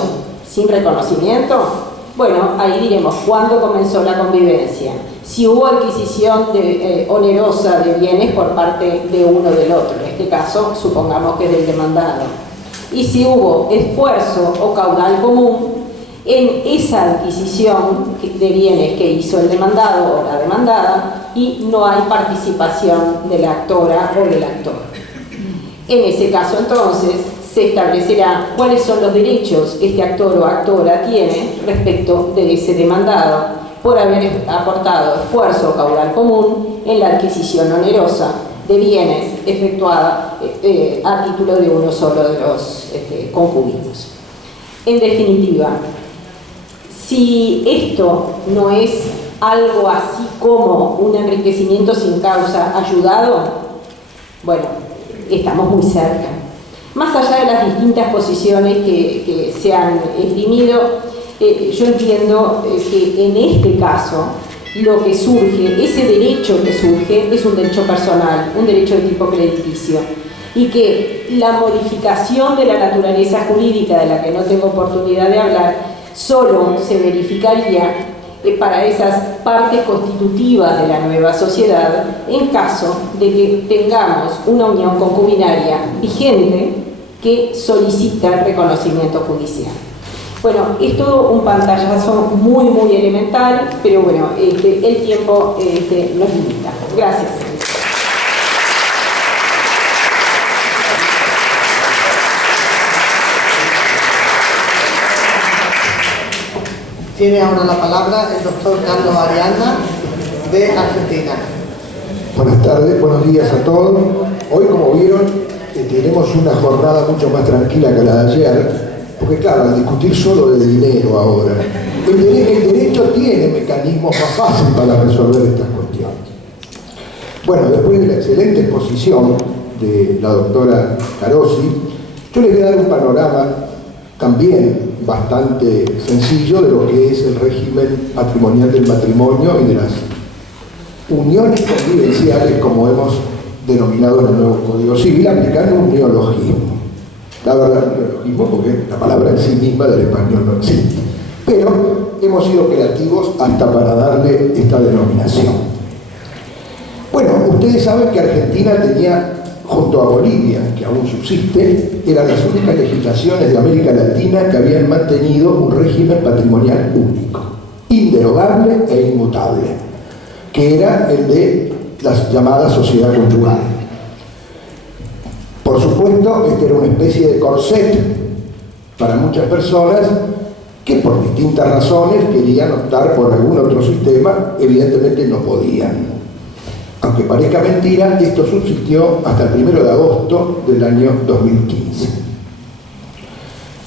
sin reconocimiento, bueno, ahí diremos cuándo comenzó la convivencia, si hubo adquisición onerosa de bienes por parte de uno del otro, en este caso supongamos que es del demandado, y si hubo esfuerzo o caudal común en esa adquisición de bienes que hizo el demandado o la demandada y no hay participación de la actora o del actor. En ese caso, entonces, se establecerá cuáles son los derechos que este actor o actora tiene respecto de ese demandado por haber aportado esfuerzo o caudal común en la adquisición onerosa de bienes efectuada a título de uno solo de los concubinos. En definitiva, si esto no es algo así como un enriquecimiento sin causa ayudado, bueno, estamos muy cerca. Más allá de las distintas posiciones que se han esgrimido, yo entiendo que en este caso lo que surge, ese derecho que surge, es un derecho personal, un derecho de tipo crediticio, y que la modificación de la naturaleza jurídica, de la que no tengo oportunidad de hablar, solo se verificaría para esas partes constitutivas de la nueva sociedad en caso de que tengamos una unión concubinaria vigente que solicita el reconocimiento judicial. Bueno, es todo un pantallazo muy elemental, pero bueno, el tiempo nos limita. Gracias. Tiene ahora la palabra el doctor Carlos Ariana, de Argentina. Buenas tardes, buenos días a todos. Hoy, como vieron, tenemos una jornada mucho más tranquila que la de ayer, porque claro, al discutir solo de dinero ahora, el derecho tiene mecanismos más fáciles para resolver estas cuestiones. Bueno, después de la excelente exposición de la doctora Carosi, yo les voy a dar un panorama también bastante sencillo de lo que es el régimen patrimonial del matrimonio y de las uniones convivenciales, como hemos denominado en el nuevo Código Civil, aplicando un neologismo. La verdad, un neologismo porque la palabra en sí misma del español no existe. Pero hemos sido creativos hasta para darle esta denominación. Bueno, ustedes saben que Argentina tenía, junto a Bolivia, que aún subsiste, eran las únicas legislaciones de América Latina que habían mantenido un régimen patrimonial único, inderogable e inmutable, que era el de la llamada sociedad conyugal. Por supuesto, esta era una especie de corset para muchas personas que por distintas razones querían optar por algún otro sistema, evidentemente no podían. Aunque parezca mentira, esto subsistió hasta el 1 de agosto del año 2015.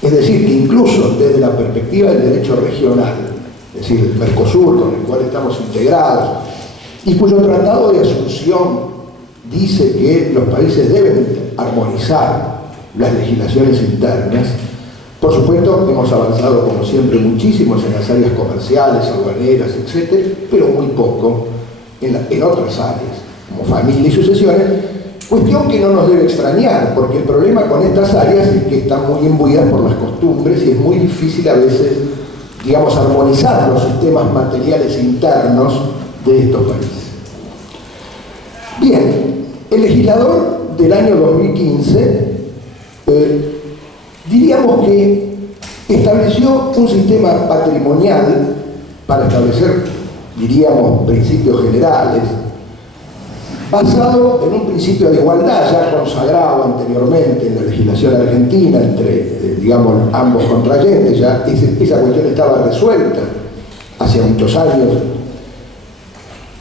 Es decir, que incluso desde la perspectiva del derecho regional, es decir, el Mercosur, con el cual estamos integrados, y cuyo tratado de asunción dice que los países deben armonizar las legislaciones internas, por supuesto hemos avanzado como siempre muchísimo en las áreas comerciales, aduaneras, etc., pero muy poco en otras áreas, como familia y sucesiones, Cuestión que no nos debe extrañar, porque el problema con estas áreas es que están muy imbuidas por las costumbres y es muy difícil a veces, digamos, armonizar los sistemas materiales internos de estos países. Bien, el legislador del año 2015, diríamos que estableció un sistema patrimonial para establecer, diríamos, principios generales, basado en un principio de igualdad ya consagrado anteriormente en la legislación argentina entre, digamos, ambos contrayentes. Ya esa cuestión estaba resuelta hace muchos años.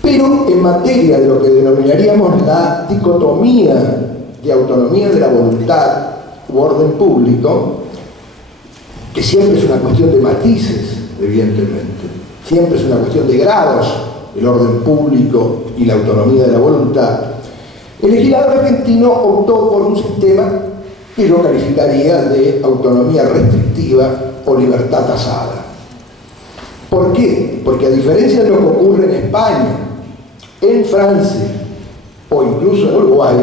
Pero en materia de lo que denominaríamos la dicotomía de autonomía de la voluntad u orden público, que siempre es una cuestión de matices, evidentemente, siempre es una cuestión de grados, el orden público y la autonomía de la voluntad, el legislador argentino optó por un sistema que yo calificaría de autonomía restrictiva o libertad tasada. ¿Por qué? Porque a diferencia de lo que ocurre en España, en Francia o incluso en Uruguay,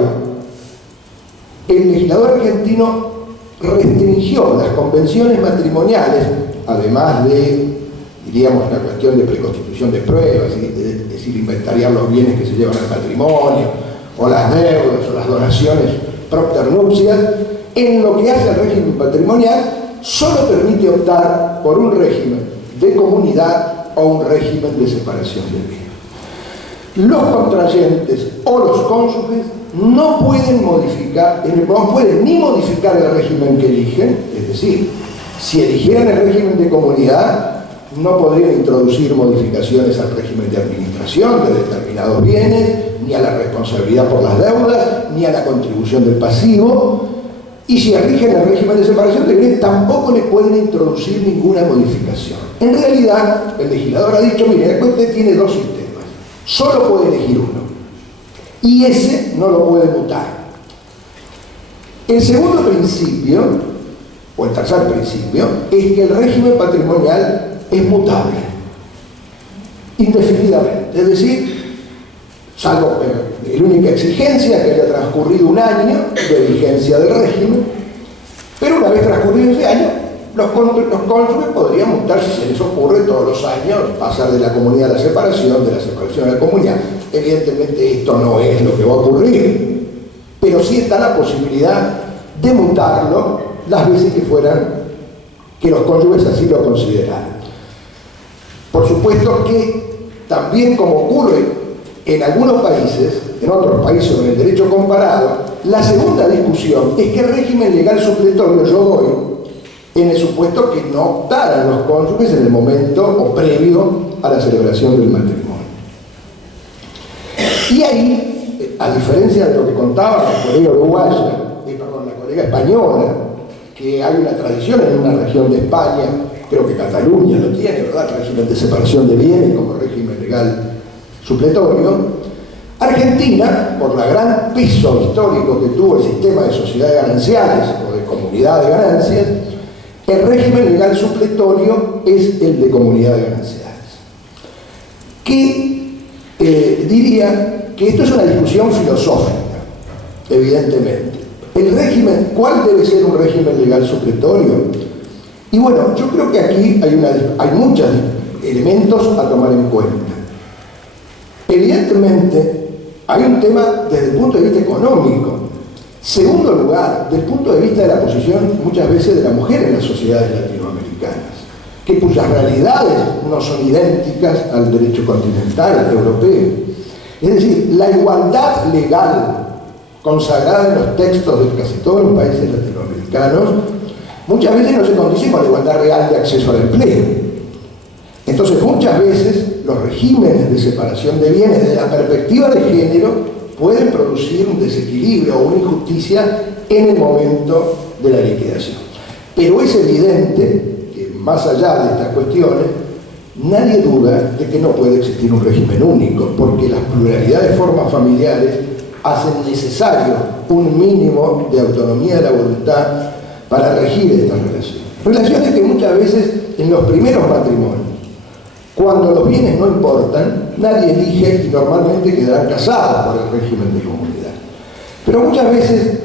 el legislador argentino restringió las convenciones matrimoniales, además de, diríamos, la cuestión de preconstitución de pruebas, es decir, inventariar los bienes que se llevan al matrimonio, o las deudas, o las donaciones propternupcias. En lo que hace al régimen patrimonial, solo permite optar por un régimen de comunidad o un régimen de separación de bienes. Los contrayentes o los cónyuges no pueden ni modificar el régimen que eligen, es decir, si eligieran el régimen de comunidad, no podrían introducir modificaciones al régimen de administración de determinados bienes, ni a la responsabilidad por las deudas, ni a la contribución del pasivo, y si eligen el régimen de separación de bienes, tampoco le pueden introducir ninguna modificación. En realidad, el legislador ha dicho, mire, usted tiene dos sistemas, solo puede elegir uno, y ese no lo puede mutar. El segundo principio, o el tercer principio, es que el régimen patrimonial es mutable, indefinidamente. Es decir, salvo la única exigencia que haya transcurrido un año de vigencia del régimen, pero una vez transcurrido ese año, los cónyuges podrían mutar, si se les ocurre, todos los años, pasar de la comunidad a la separación, de la separación a la comunidad. Evidentemente esto no es lo que va a ocurrir, pero sí está la posibilidad de mutarlo las veces que los cónyuges así lo consideraran. Por supuesto que también, como ocurre en algunos países, en otros países con el derecho comparado, la segunda discusión es qué régimen legal supletorio yo doy en el supuesto que no optaran los cónyuges en el momento o previo a la celebración del matrimonio. Y ahí, a diferencia de lo que contaba la colega uruguaya, la colega española, que hay una tradición en una región de España, creo que Cataluña lo tiene, ¿verdad?, régimen de separación de bienes como régimen legal supletorio. Argentina, por el gran peso histórico que tuvo el sistema de sociedades gananciales o de comunidad de ganancias, el régimen legal supletorio es el de comunidad de gananciales. Que diría que esto es una discusión filosófica, evidentemente. El régimen, ¿cuál debe ser un régimen legal supletorio? Y bueno, yo creo que aquí hay muchos elementos a tomar en cuenta. Evidentemente, hay un tema desde el punto de vista económico. Segundo lugar, desde el punto de vista de la posición muchas veces de la mujer en las sociedades latinoamericanas, cuyas realidades no son idénticas al derecho continental europeo. Es decir, la igualdad legal consagrada en los textos de casi todos los países latinoamericanos muchas veces no se condice con la igualdad real de acceso al empleo. Entonces, muchas veces los regímenes de separación de bienes desde la perspectiva de género pueden producir un desequilibrio o una injusticia en el momento de la liquidación. Pero es evidente que, más allá de estas cuestiones, nadie duda de que no puede existir un régimen único, porque las pluralidades de formas familiares hacen necesario un mínimo de autonomía de la voluntad para regir estas relaciones. Relaciones que muchas veces en los primeros matrimonios, cuando los bienes no importan, nadie elige y normalmente quedarán casados por el régimen de comunidad. Pero muchas veces,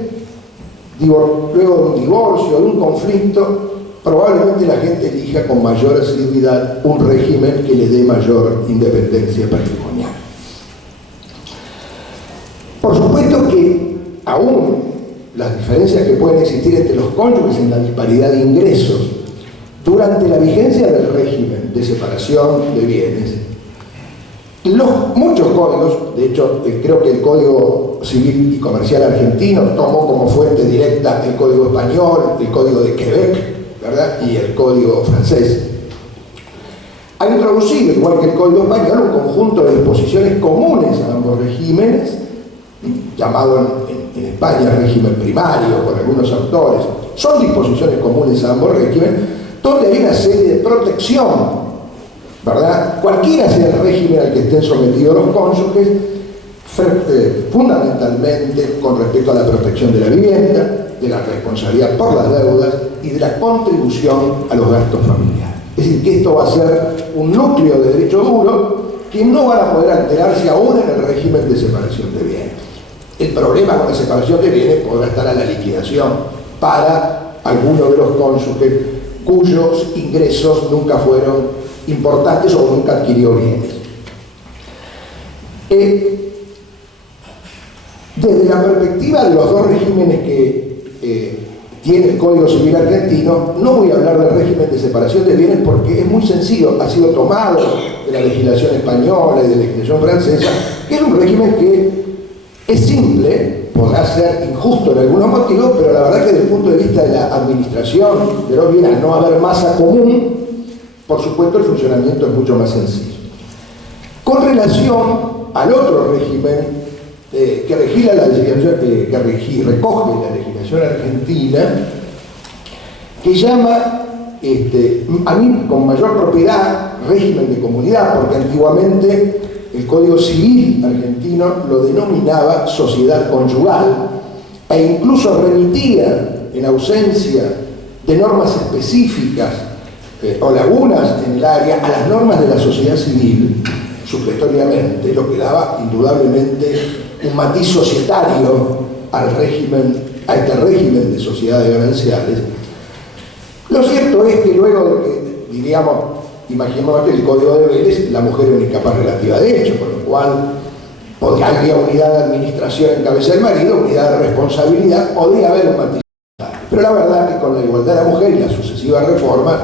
luego de un divorcio, de un conflicto, probablemente la gente elija con mayor asiduidad un régimen que le dé mayor independencia patrimonial. Por supuesto que aún las diferencias que pueden existir entre los cónyuges en la disparidad de ingresos durante la vigencia del régimen de separación de bienes, muchos códigos, de hecho creo que el Código Civil y Comercial argentino tomó como fuente directa el Código español, el Código de Quebec, ¿verdad? Y el Código francés. Ha introducido, igual que el Código español, un conjunto de disposiciones comunes a ambos regímenes, llamado en España régimen primario por algunos autores. Son disposiciones comunes a ambos regímenes, donde hay una serie de protección, ¿verdad? Cualquiera sea el régimen al que estén sometidos los cónyuges, fundamentalmente con respecto a la protección de la vivienda, de la responsabilidad por las deudas y de la contribución a los gastos familiares. Es decir, que esto va a ser un núcleo de derecho duro que no van a poder alterarse aún en el régimen de separación de bienes. El problema con la separación de bienes podrá estar a la liquidación para alguno de los cónyuges cuyos ingresos nunca fueron importantes o nunca adquirió bienes. Desde la perspectiva de los dos regímenes que tiene el Código Civil argentino, no voy a hablar del régimen de separación de bienes porque es muy sencillo, ha sido tomado de la legislación española y de la legislación francesa, que es un régimen que es simple, podrá ser injusto en algunos motivos, pero la verdad que desde el punto de vista de la administración de los bienes, al no haber masa común, por supuesto el funcionamiento es mucho más sencillo. Con relación al otro régimen que recoge la legislación argentina, que llama, a mí con mayor propiedad, régimen de comunidad, porque antiguamente el Código Civil argentino lo denominaba sociedad conyugal e incluso remitía, en ausencia de normas específicas o lagunas en el área, a las normas de la sociedad civil, supletoriamente, lo que daba indudablemente un matiz societario al régimen, a este régimen de sociedades gananciales. Lo cierto es que luego de que, diríamos, imaginemos que el Código de Vélez, la mujer era una incapaz relativa de hecho, por lo cual había unidad de administración en cabeza del marido, unidad de responsabilidad, podía haber un matiz. Pero la verdad es que con la igualdad de la mujer y las sucesivas reformas,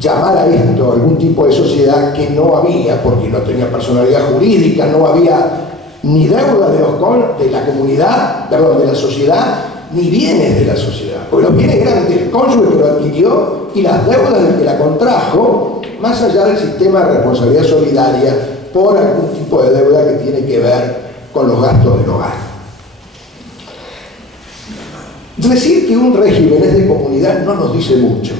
llamar a esto algún tipo de sociedad que no había, porque no tenía personalidad jurídica, no había ni deuda de la comunidad, perdón, de la sociedad, ni bienes de la sociedad, porque los bienes eran del cónyuge que lo adquirió y las deudas del que la contrajo, más allá del sistema de responsabilidad solidaria por algún tipo de deuda que tiene que ver con los gastos del hogar. Decir que un régimen es de comunidad no nos dice mucho,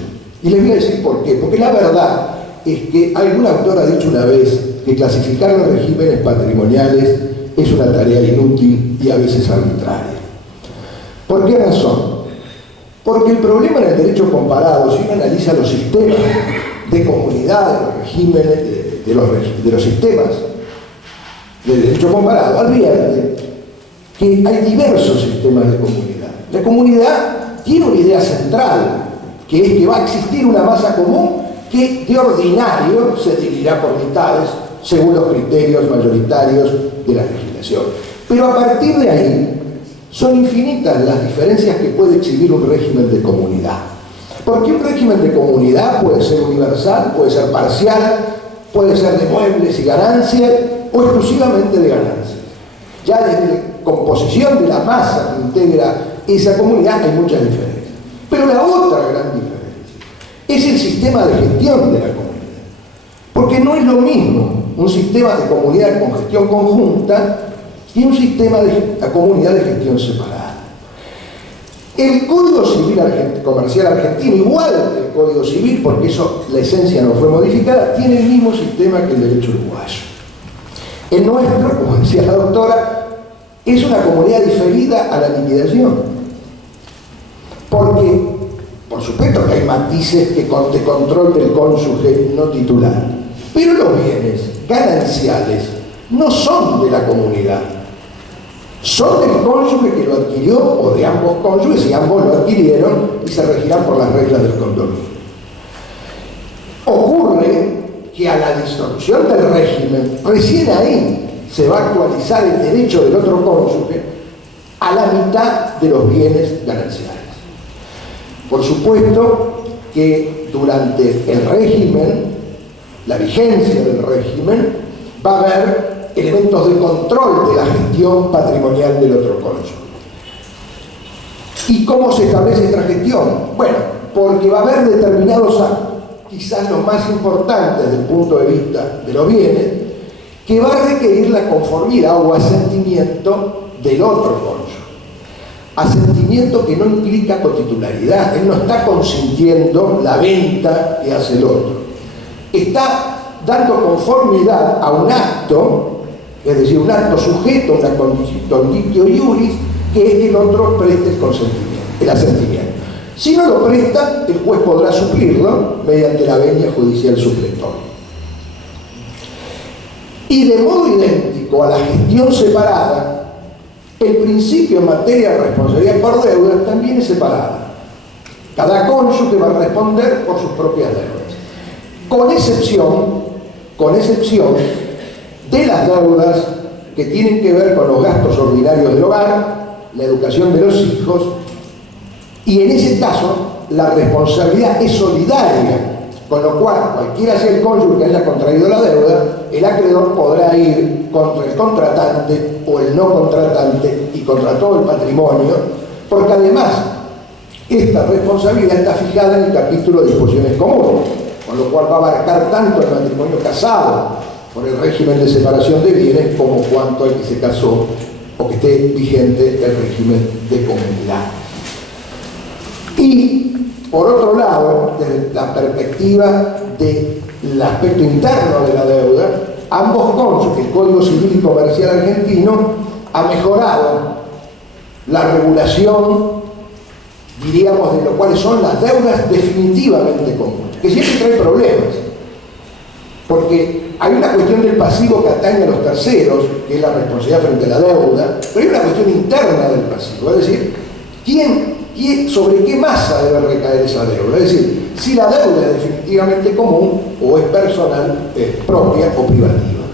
y les voy a decir por qué, porque la verdad es que algún autor ha dicho una vez que clasificar los regímenes patrimoniales es una tarea inútil y a veces arbitraria. ¿Por qué razón? Porque el problema en el derecho comparado, si uno analiza los sistemas de comunidad, de los regímenes, de los sistemas de derecho comparado, advierte que hay diversos sistemas de comunidad. La comunidad tiene una idea central, que es que va a existir una masa común que de ordinario se dividirá por mitades según los criterios mayoritarios de la legislación. Pero a partir de ahí, son infinitas las diferencias que puede exhibir un régimen de comunidad. Porque un régimen de comunidad puede ser universal, puede ser parcial, puede ser de muebles y ganancias, o exclusivamente de ganancias. Ya desde la composición de la masa que integra esa comunidad hay muchas diferencias. Pero la otra gran diferencia es el sistema de gestión de la comunidad. Porque no es lo mismo un sistema de comunidad con gestión conjunta y un sistema de comunidad de gestión separada. El Código Civil Comercial argentino, igual que el Código Civil, porque eso, la esencia no fue modificada, tiene el mismo sistema que el derecho uruguayo. El nuestro, como decía la doctora, es una comunidad diferida a la liquidación. Porque, por supuesto que hay matices que de control del cónyuge no titular, pero los bienes gananciales no son de la comunidad, son del cónyuge que lo adquirió o de ambos cónyuges y ambos lo adquirieron y se regirán por las reglas del condominio. Ocurre que a la disolución del régimen, recién ahí se va a actualizar el derecho del otro cónyuge a la mitad de los bienes gananciales. Por supuesto que durante el régimen, la vigencia del régimen, va a haber elementos de control de la gestión patrimonial del otro cónyuge. ¿Y cómo se establece esta gestión? Bueno, porque va a haber determinados actos, quizás los más importantes desde el punto de vista de los bienes, que va a requerir la conformidad o asentimiento del otro cónyuge. Asentimiento que no implica cotitularidad, él no está consintiendo la venta que hace el otro. Está dando conformidad a un acto, es decir, un acto sujeto a una conditio iuris, que es que el otro preste el consentimiento, el asentimiento. Si no lo presta, el juez podrá suplirlo mediante la venia judicial supletoria. Y de modo idéntico a la gestión separada, el principio en materia de responsabilidad por deudas también es separada. Cada cónyuge va a responder por sus propias deudas, con excepción de las deudas que tienen que ver con los gastos ordinarios del hogar, la educación de los hijos, y en ese caso la responsabilidad es solidaria, con lo cual cualquiera sea el cónyuge que haya contraído la deuda, el acreedor podrá ir contra el contratante o el no contratante y contra todo el patrimonio, porque además esta responsabilidad está fijada en el capítulo de disposiciones comunes, con lo cual va a abarcar tanto el matrimonio casado por el régimen de separación de bienes como cuanto el que se casó o que esté vigente el régimen de comunidad. Y por otro lado, desde la perspectiva del aspecto interno de la deuda, ambos cónyuges, el Código Civil y Comercial argentino, ha mejorado la regulación, diríamos, de lo cuales son las deudas definitivamente comunes, que siempre trae problemas, porque hay una cuestión del pasivo que atañe a los terceros, que es la responsabilidad frente a la deuda, pero hay una cuestión interna del pasivo, es decir, sobre qué masa debe recaer esa deuda, es decir, si la deuda es definitivamente común o es personal, propia o privativa.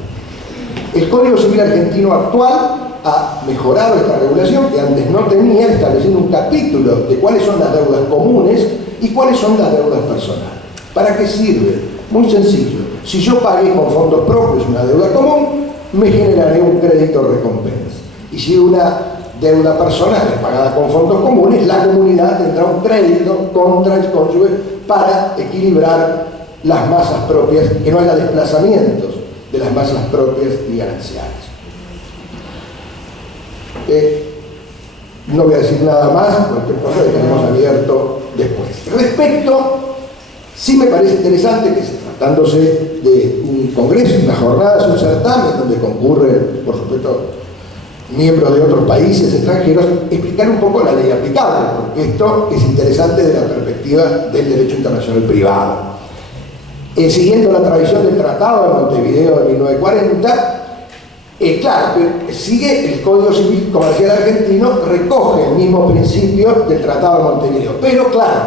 El Código Civil argentino actual ha mejorado esta regulación que antes no tenía, estableciendo un capítulo de cuáles son las deudas comunes y cuáles son las deudas personales. ¿Para qué sirve? Muy sencillo. Si yo pagué con fondos propios una deuda común, me generaré un crédito recompensa. Y si una deuda personal es pagada con fondos comunes, la comunidad tendrá un crédito contra el cónyuge para equilibrar las masas propias, que no haya desplazamientos de las masas propias y gananciales. No voy a decir nada más, cualquier cosa dejaremos abierto después. Respecto, sí me parece interesante que, tratándose de un congreso, una jornada, un certamen donde concurren, por supuesto, miembros de otros países extranjeros, explicar un poco la ley aplicable, porque esto es interesante desde la perspectiva del derecho internacional privado. Siguiendo la tradición del Tratado de Montevideo de 1940, claro, sigue el Código Civil Comercial argentino, recoge el mismo principio del Tratado de Montevideo, pero claro,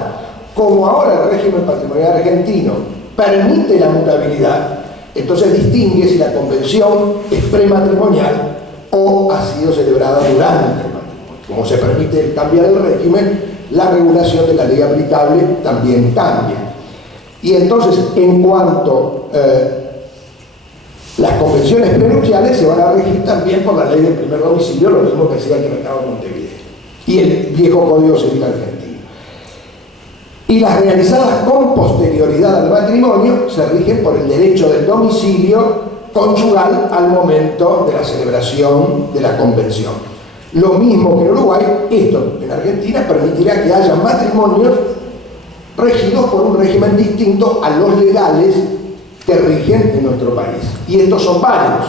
como ahora el régimen patrimonial argentino permite la mutabilidad, entonces distingue si la convención es prematrimonial o ha sido celebrada durante el matrimonio. Como se permite cambiar el régimen, la regulación de la ley aplicable también cambia. Y entonces, en cuanto las convenciones prenupciales se van a regir también por la ley del primer domicilio, lo mismo que hacía el Tratado de Montevideo y el viejo Código Civil argentino. Y las realizadas con posterioridad al matrimonio se rigen por el derecho del domicilio conyugal al momento de la celebración de la convención. Lo mismo que en Uruguay, esto en Argentina permitirá que haya matrimonios regidos por un régimen distinto a los legales que rigen en nuestro país. Y estos son varios,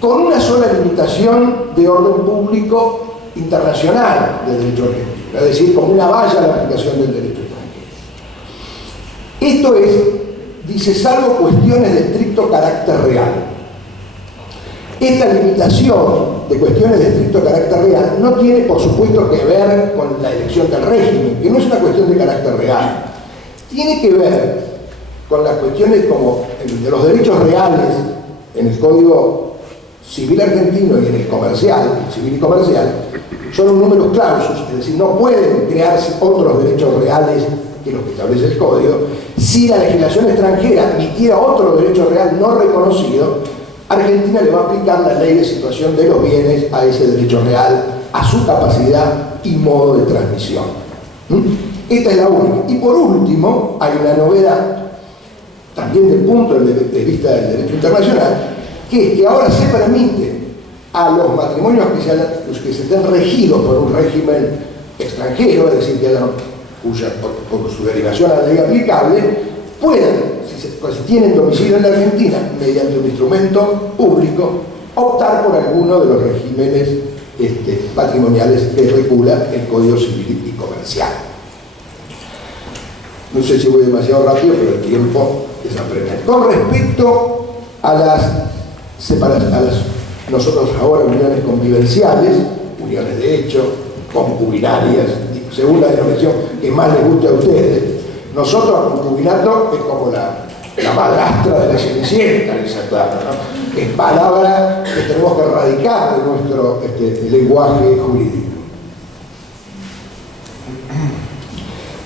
con una sola limitación de orden público internacional del derecho argentino, es decir, como una valla a la aplicación del derecho extranjero. Esto es, dice, salvo cuestiones de estricto carácter real. Esta limitación de cuestiones de estricto carácter real no tiene, por supuesto, que ver con la elección del régimen, que no es una cuestión de carácter real. Tiene que ver con las cuestiones como de los derechos reales en el Código Civil argentino y en el comercial, civil y comercial, son un número clausus, es decir, no pueden crearse otros derechos reales que los que establece el Código. Si la legislación extranjera admitiera otro derecho real no reconocido, Argentina le va a aplicar la ley de situación de los bienes a ese derecho real, a su capacidad y modo de transmisión. Esta es la única. Y por último, hay una novedad, también del punto de vista del derecho internacional, que es que ahora se permite a los matrimonios que se estén regidos por un régimen extranjero, es decir, que por su derivación a la ley aplicable, puedan, si tienen domicilio en la Argentina, mediante un instrumento público, optar por alguno de los regímenes patrimoniales que regula el Código Civil y Comercial. No sé si voy demasiado rápido, pero el tiempo es apremiante. Con respecto a las nosotros ahora uniones convivenciales, uniones de hecho, concubinarias, según la denominación que más les guste a ustedes, nosotros concubinato es como la madrastra de la Cenicienta, esa claro, ¿no? Es palabra que tenemos que erradicar de nuestro lenguaje jurídico.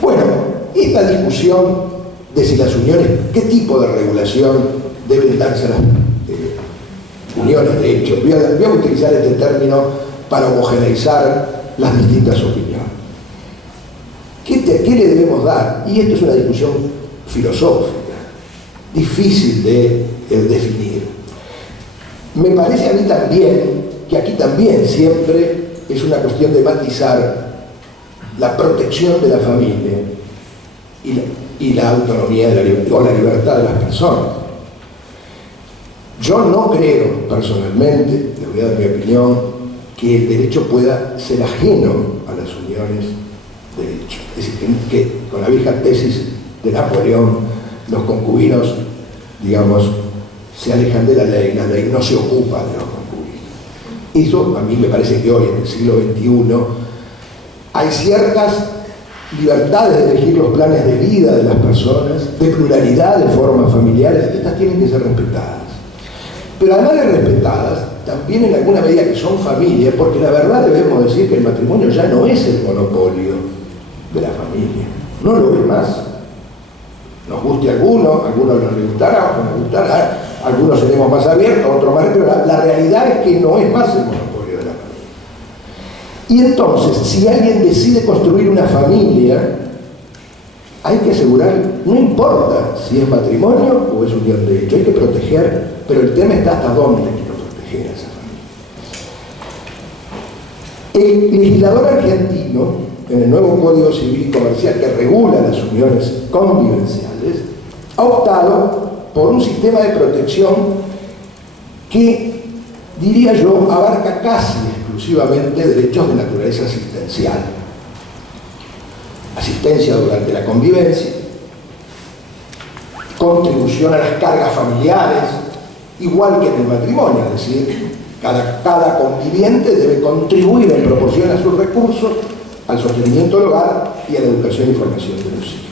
Bueno, esta discusión de si las uniones, qué tipo de regulación deben darse a las uniones de hecho, voy a utilizar este término para homogeneizar las distintas opiniones. ¿Qué le debemos dar? Y esto es una discusión filosófica, difícil de definir. Me parece a mí también que aquí también siempre es una cuestión de matizar la protección de la familia y la autonomía o la libertad de las personas. Yo no creo, personalmente, les voy a dar mi opinión, que el derecho pueda ser ajeno a las uniones de hecho. Es decir, que con la vieja tesis de Napoleón, los concubinos, digamos, se alejan de la ley no se ocupa de los concubinos. Eso a mí me parece que hoy, en el siglo XXI, hay ciertas libertades de elegir los planes de vida de las personas, de pluralidad de formas familiares, estas tienen que ser respetadas. Pero además de respetadas, también en alguna medida que son familia, porque la verdad debemos decir que el matrimonio ya no es el monopolio de la familia, no lo es más. Nos guste a algunos no les gustará, otros nos gustará, algunos seremos más abiertos, otros más, pero la realidad es que no es más el monopolio de la familia. Y entonces, si alguien decide construir una familia, hay que asegurar, no importa si es matrimonio o es unión de hecho, hay que proteger, pero el tema está hasta dónde quiero proteger a esa familia. El legislador argentino, en el nuevo Código Civil y Comercial que regula las uniones convivenciales, ha optado por un sistema de protección que, diría yo, abarca casi exclusivamente derechos de naturaleza asistencial. Asistencia durante la convivencia, contribución a las cargas familiares, igual que en el matrimonio, es decir, cada conviviente debe contribuir en proporción a sus recursos al sostenimiento del hogar y a la educación y formación de los hijos.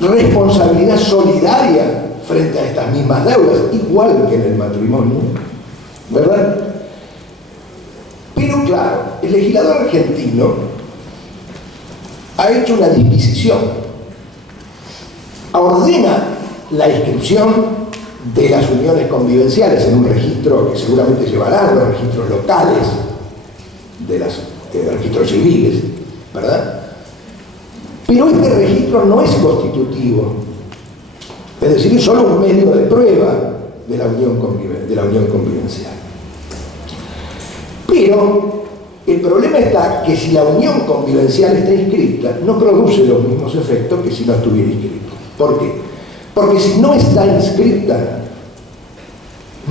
Responsabilidad solidaria frente a estas mismas deudas, igual que en el matrimonio, ¿verdad? Pero claro, el legislador argentino ha hecho una disquisición, ordena la inscripción de las uniones convivenciales en un registro que seguramente llevarán los registros locales de los registros civiles, ¿verdad? Pero este registro no es constitutivo, es decir, es solo un medio de prueba de la unión convivencial. Pero el problema está que si la unión convivencial está inscrita, no produce los mismos efectos que si no estuviera inscrita. ¿Por qué? Porque si no está inscrita,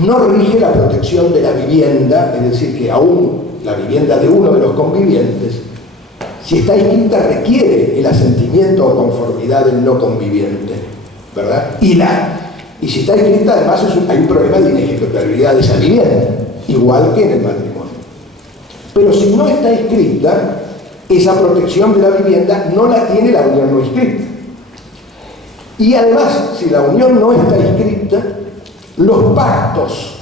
no rige la protección de la vivienda, es decir, que aún la vivienda de uno de los convivientes, si está inscrita, requiere el asentimiento o conformidad del no conviviente, ¿verdad? Y si está inscrita, además hay un problema de inejecutabilidad de esa vivienda. igual que en el matrimonio. Pero si no está inscrita, esa protección de la vivienda no la tiene la unión no inscrita. Y además, si la unión no está inscrita, los pactos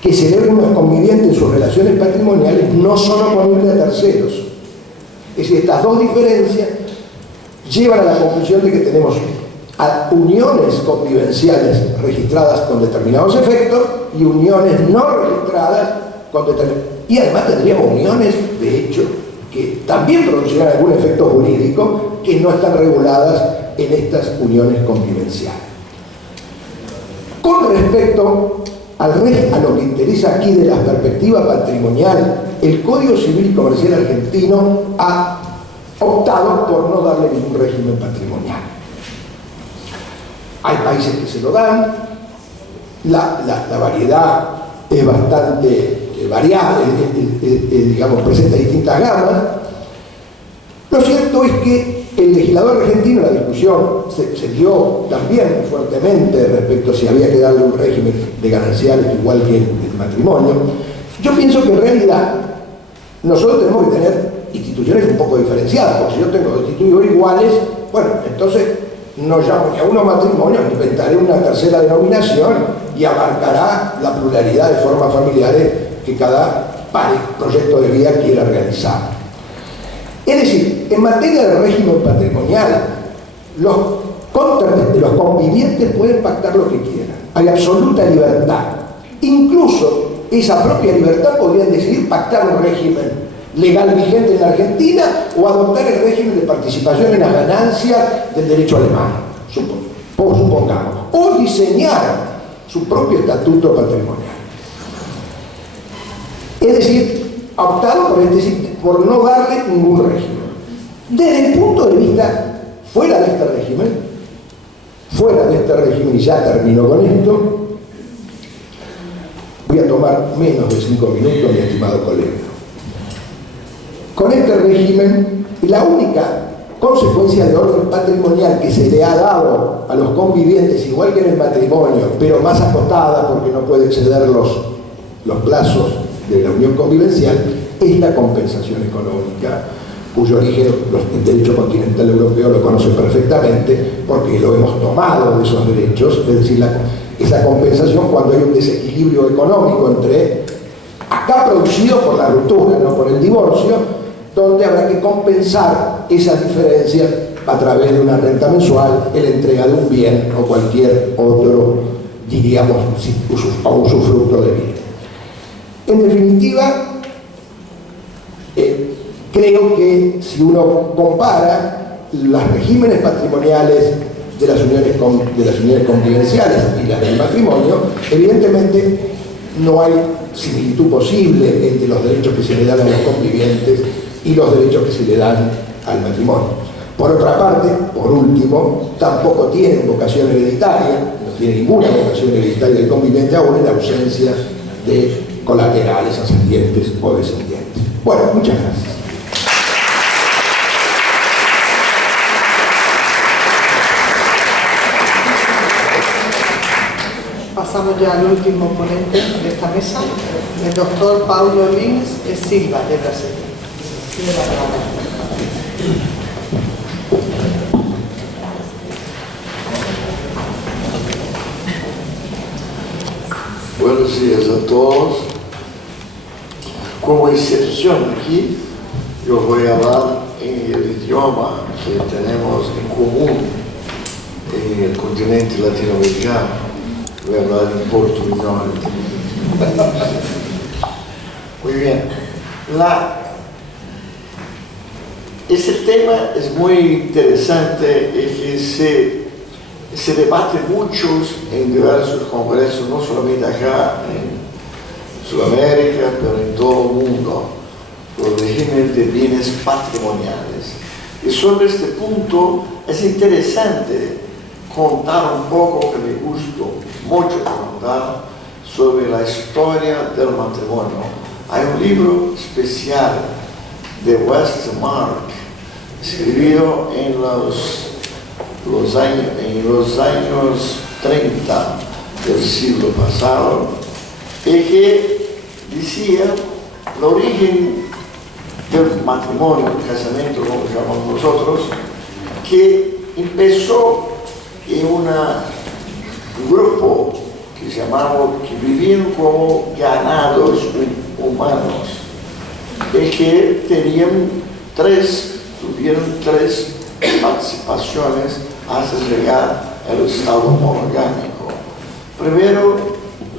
que celebren los convivientes en sus relaciones patrimoniales no son oponibles a terceros. Es decir, estas dos diferencias llevan a la conclusión de que tenemos uniones convivenciales registradas con determinados efectos y uniones no registradas con determinados. Y además tendríamos uniones, de hecho, que también producirán algún efecto jurídico que no están reguladas en estas uniones convivenciales. Con respecto a lo que interesa aquí de la perspectiva patrimonial, el Código Civil y Comercial argentino ha optado por no darle ningún régimen patrimonial. Hay países que se lo dan, la variedad es bastante variada, digamos, presenta distintas gamas. Lo cierto es que el legislador argentino, la discusión se dio también fuertemente respecto a si había que darle un régimen de gananciales igual que el matrimonio. Yo pienso que en realidad nosotros tenemos que tener instituciones un poco diferenciadas, porque si yo tengo dos institutos iguales, bueno, entonces no llamo ni a uno matrimonio, inventaré una tercera denominación y abarcará la pluralidad de formas familiares que cada proyecto de vida quiera realizar. Es decir, en materia de régimen patrimonial, los convivientes pueden pactar lo que quieran. Hay absoluta libertad. Incluso esa propia libertad podrían decidir pactar un régimen legal vigente en la Argentina o adoptar el régimen de participación en las ganancias del derecho alemán, supongamos, o diseñar su propio estatuto patrimonial. Es decir, ha optado por no darle ningún régimen. Desde el punto de vista fuera de este régimen, y ya termino con esto, voy a tomar menos de 5 minutos, mi estimado colega. Con este régimen, la única consecuencia de orden patrimonial que se le ha dado a los convivientes, igual que en el matrimonio, pero más acotada porque no puede exceder los plazos de la unión convivencial, es la compensación económica, cuyo origen el derecho continental europeo lo conoce perfectamente porque lo hemos tomado de esos derechos, es decir, esa compensación cuando hay un desequilibrio económico entre, acá producido por la ruptura, no por el divorcio, donde habrá que compensar esas diferencias a través de una renta mensual, la entrega de un bien o cualquier otro, diríamos, usufructo de bien. En definitiva, creo que si uno compara los regímenes patrimoniales de las uniones convivenciales y las del matrimonio, evidentemente no hay similitud posible entre los derechos que se le dan a los convivientes y los derechos que se le dan al matrimonio. Por otra parte, por último, tampoco tiene vocación hereditaria, no tiene ninguna vocación hereditaria el conviviente aún en ausencia de colaterales, ascendientes o descendientes. Bueno, muchas gracias. Pasamos ya al último ponente de esta mesa, el doctor Paulo Lins Silva, de Brasil. Tiene la palabra. Buenos días a todos. Como excepción aquí, yo voy a hablar en el idioma que tenemos en común en el continente latinoamericano. Voy a hablar en portugués. Muy bien. Este tema es muy interesante y que se debate mucho en diversos congresos, no solamente acá en Sudamérica, pero en todo el mundo, los regímenes de bienes patrimoniales. Y sobre este punto es interesante contar un poco, que me gustó mucho contar, sobre la historia del matrimonio. Hay un libro especial de Westmark, escribido en los años 30 del siglo pasado, que decía el origen del matrimonio, el casamiento, como llamamos nosotros, que empezó en un grupo que llamamos, que vivían como ganados humanos, y que tuvieron tres participaciones hasta llegar al estado monogámico. Primero,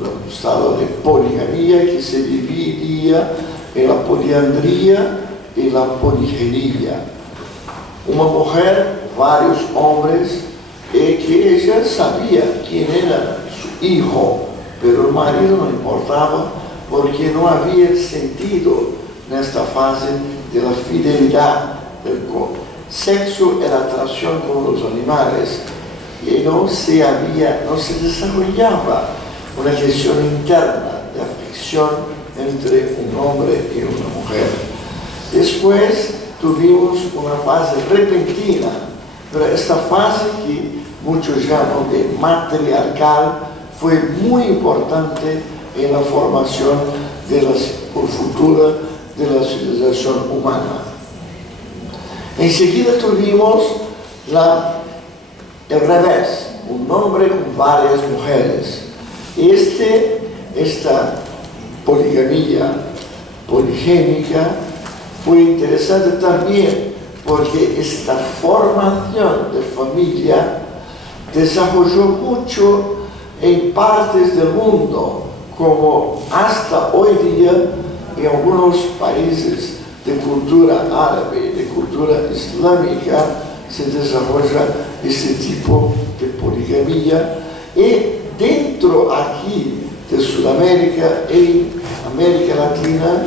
el estado de poligamia, que se dividía en la poliandría y la poliginia. Una mujer, varios hombres, que ella sabía quién era su hijo, pero el marido no importaba porque no había sentido en esta fase de la fidelidad del sexo y la atracción con los animales, y no se desarrollaba una gestión interna de afección entre un hombre y una mujer. Después tuvimos una fase repentina, pero esta fase que muchos llaman de matriarcal fue muy importante en la formación de la futura de la civilización humana. Enseguida tuvimos el revés, un hombre con varias mujeres. Esta poligamia poligénica fue interesante también porque esta formación de familia desarrolló mucho en partes del mundo, como hasta hoy día en algunos países de cultura árabe, de cultura islámica, se desarrolla este tipo de poligamia, y dentro aquí de Sudamérica y América Latina,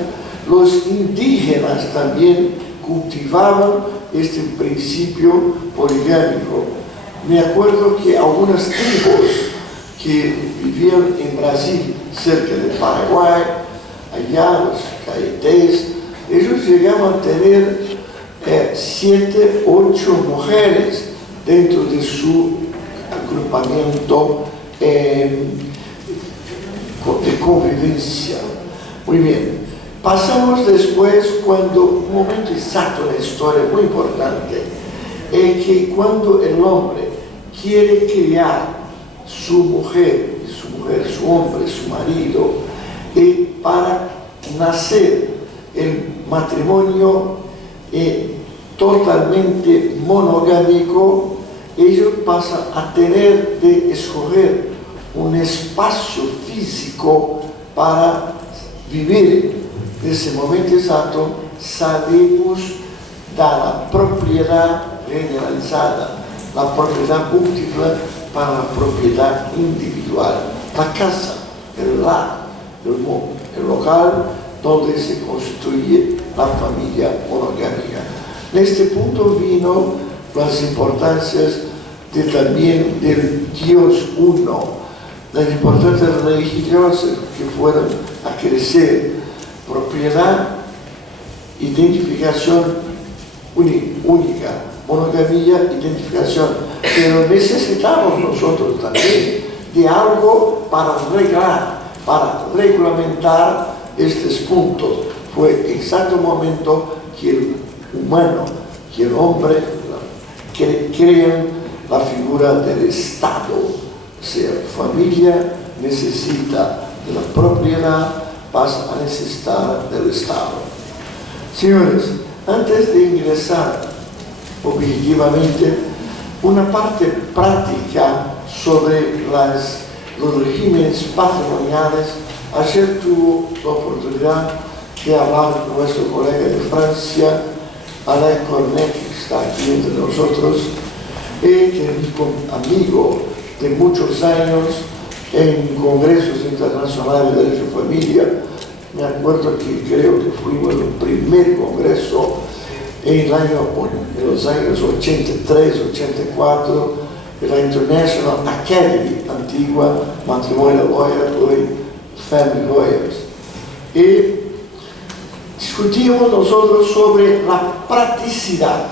los indígenas también cultivaban este principio poligámico. Me acuerdo que algunas tribus que vivían en Brasil, cerca de Paraguay, allá los caetés, ellos llegaban a tener 7, 8 mujeres dentro de su agrupamiento de convivencia. Muy bien. Pasamos después un momento exacto en la historia muy importante, es que cuando el hombre quiere criar su mujer, su hombre, su marido, y para nacer el matrimonio totalmente monogámico, ellos pasan a tener de escoger un espacio físico para vivir. En ese momento exacto sabemos dar la propiedad generalizada, la propiedad múltiple para la propiedad individual, la casa, el local donde se constituye la familia monogámica. En este punto vino las importancias también del Dios uno, las importantes religiones que fueron a crecer, propiedad, identificación única, monogamia, identificación, pero necesitamos nosotros también de algo para arreglar, para regulamentar estos puntos. Fue exacto momento que el humano, que el hombre crean la figura del Estado. O sea, familia necesita de la propiedad, pasa a necesitar del Estado. Señores, antes de ingresar objetivamente, una parte práctica sobre los regímenes patrimoniales. Ayer tuvo la oportunidad de hablar con nuestro colega de Francia, Alain Cornet, que está aquí entre nosotros, que es mi amigo de muchos años en congresos internacionales de derecho de familia. Me acuerdo que creo que fuimos el primer congreso en los años 83, 84, de la International Academy, antigua Matrimonial Lawyer, hoy Family Lawyers. Y discutimos nosotros sobre la practicidad.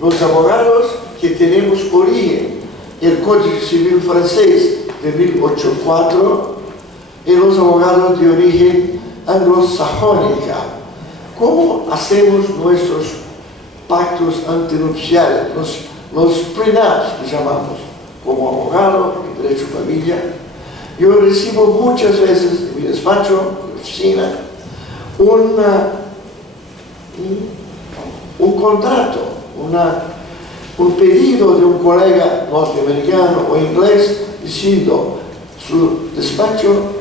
Los abogados que tenemos origen el Código Civil francés de 1804, y los abogados de origen anglosajónica. ¿Cómo hacemos nuestros pactos antinupciales, los prenups que llamamos? Como abogado en derecho de familia, yo recibo muchas veces en mi despacho, en mi oficina, un contrato, un pedido de un colega norteamericano o inglés diciendo su despacho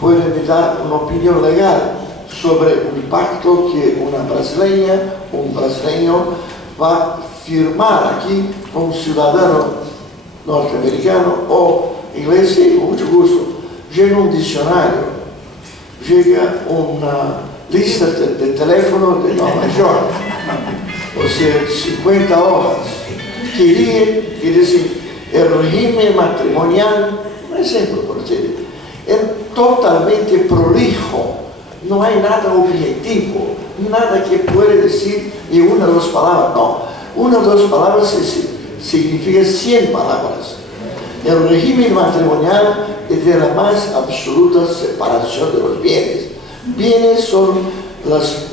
puede me dar una opinión legal sobre un pacto que una brasileña o un brasileño va a firmar aquí con un ciudadano norteamericano o inglés, sí, con mucho gusto. Llega un diccionario, llega una lista de teléfono de Nueva York, o sea, 50 hojas, que decir, el régimen matrimonial, un ejemplo por ustedes, es totalmente prolijo, no hay nada objetivo, nada que puede decir en una o dos palabras, no, una o dos palabras significa 100 palabras. El régimen matrimonial es de la más absoluta separación de los bienes. Bienes son las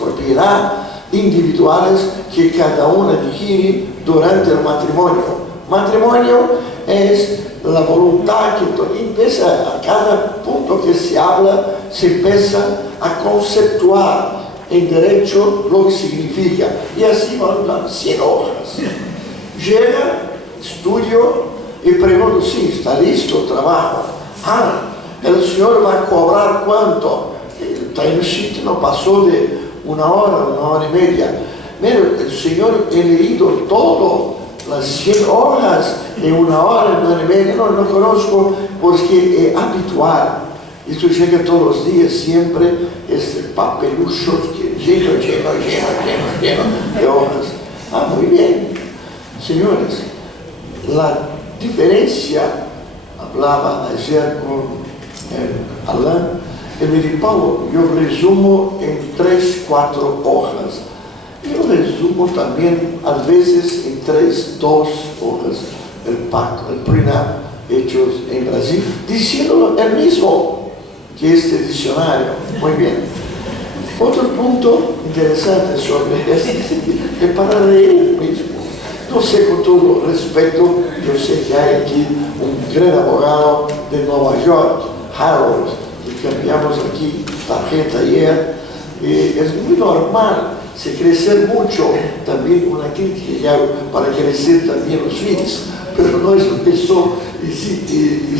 propiedades individuales que cada uno adquiere durante el matrimonio. Matrimonio es la voluntad que empieza a cada punto que se habla, se empieza a conceptuar en derecho lo que significa. Y así van 100 hojas. Llega, estudio y pregunto, sí, está listo el trabajo. El señor va a cobrar cuánto. El timesheet no pasó de una hora y media. Mira, el señor he leído todo, las 100 hojas en una hora y media. No conozco porque es habitual. Esto llega todos los días, siempre este papelucho que lleno de hojas. Muy bien. Señores, la diferencia, hablaba ayer con Alain, y me dijo, Paulo, yo resumo en 3, 4 hojas. Yo resumo también, a veces, en 3, 2 hojas, el pacto, el prenup, hechos en Brasil, diciéndolo el mismo que este diccionario. Muy bien. Otro punto interesante sobre este es para reír mismo. No sé, con todo respeto, yo sé que hay aquí un gran abogado de Nueva York, Harold, que cambiamos aquí tarjeta ayer, y es muy normal, se crecer mucho, también una crítica que hago para crecer también los fees, pero no es eso, y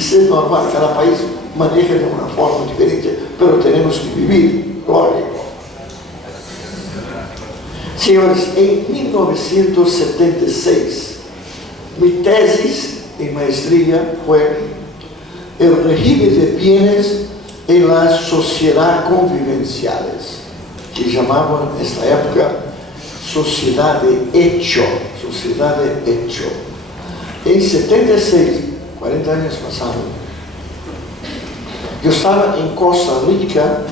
ser normal, cada país maneja de una forma diferente, pero tenemos que vivir, lógico. Señores, en 1976, mi tesis en maestría fue el régimen de bienes en las sociedades convivenciales, que llamaban en esta época sociedad de hecho, En 76, 40 años pasados, yo estaba en Costa Rica,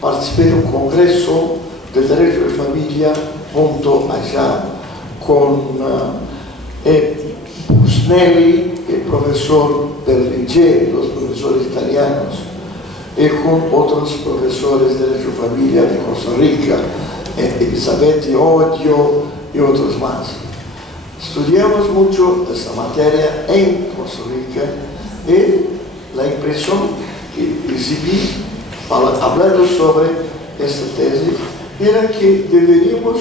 participé de un congreso de derecho de familia junto allá con Busnelli, el profesor Berlinguer, los profesores italianos, y con otros profesores de derecho de familia de Costa Rica, Elizabeth Odio y otros más. Estudiamos mucho esta materia en Costa Rica y la impresión que recibí hablando sobre esta tesis era que deberíamos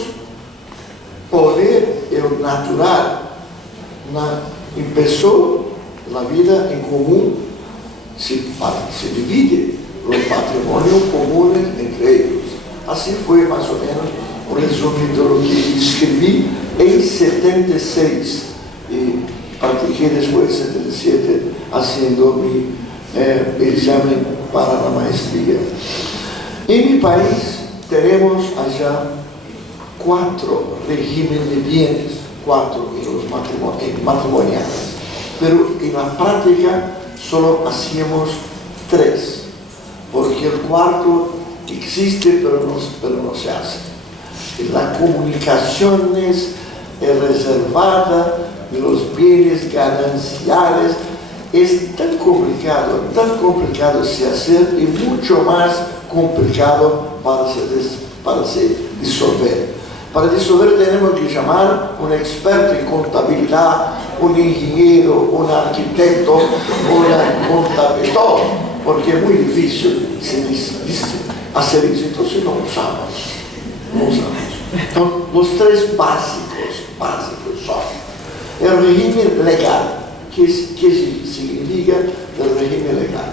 poner el natural. Empezó la vida en común, se divide los patrimonios comunes entre ellos. Así fue más o menos un resumen de lo que escribí en 76 y practiqué después en 77 haciendo mi examen para la maestría. En mi país tenemos allá 4 regímenes de bienes, 4 en los matrimoniales, pero en la práctica solo hacíamos 3, porque el cuarto existe pero no se hace. La comunicación es reservada de los bienes gananciales es tan complicado se hacer y mucho más complicado para se disolver. Para disolver tenemos que llamar a un experto en contabilidad, un ingeniero, un arquitecto, una contabilidad, todo, porque es muy difícil hacer eso, entonces no usamos. Entonces, los tres básicos son el régimen legal. ¿Qué significa el régimen legal?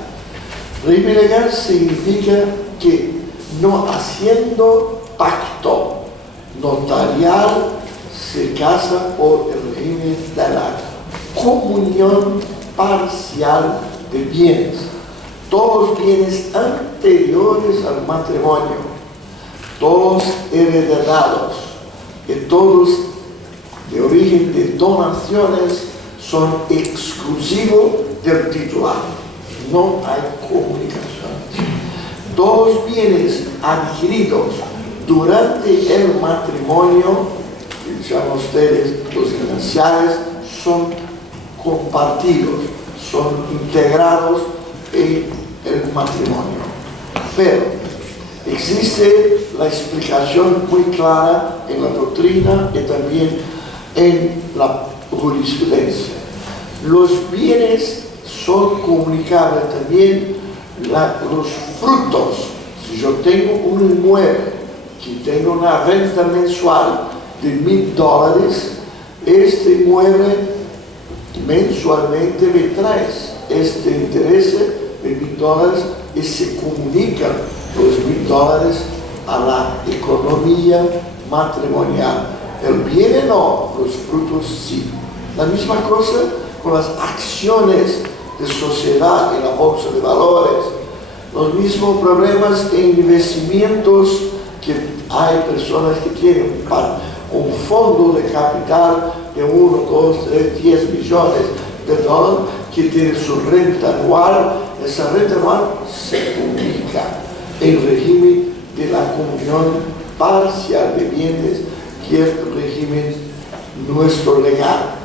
El régimen legal significa que no haciendo pacto notarial se casa por el régimen de la comunión parcial de bienes. Todos los bienes anteriores al matrimonio, todos heredados y todos de origen de donaciones son exclusivos del titular. No hay comunicación. Todos los bienes adquiridos durante el matrimonio, que llaman ustedes los gananciales, son compartidos, son integrados en el matrimonio. Pero existe la explicación muy clara en la doctrina y también en la jurisprudencia. Los bienes son comunicables también, los frutos. Si yo tengo un inmueble que tengo una renta mensual de $1000, este inmueble mensualmente me trae este interés de $1000 y se comunican los $1000 a la economía matrimonial. El bien no, los frutos sí. La misma cosa con las acciones de sociedad en la bolsa de valores. Los mismos problemas en investimientos, que hay personas que tienen un fondo de capital de 1, 2, 3, 10 millones de dólares que tiene su renta anual. Esa renta anual se comunica en régimen de la comunión parcial de bienes, que es el régimen nuestro legal.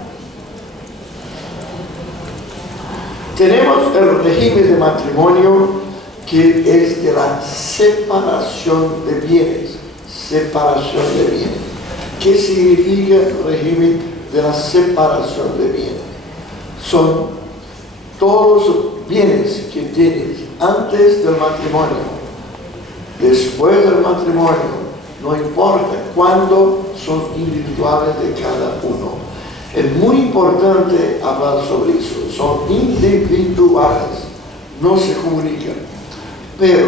Tenemos el régimen de matrimonio, que es de la separación de bienes. Separación de bienes. ¿Qué significa el régimen de la separación de bienes? Son todos los bienes que tienes antes del matrimonio, después del matrimonio, no importa cuándo, son individuales de cada uno. Es muy importante hablar sobre eso. Son individuales, no se comunican. Pero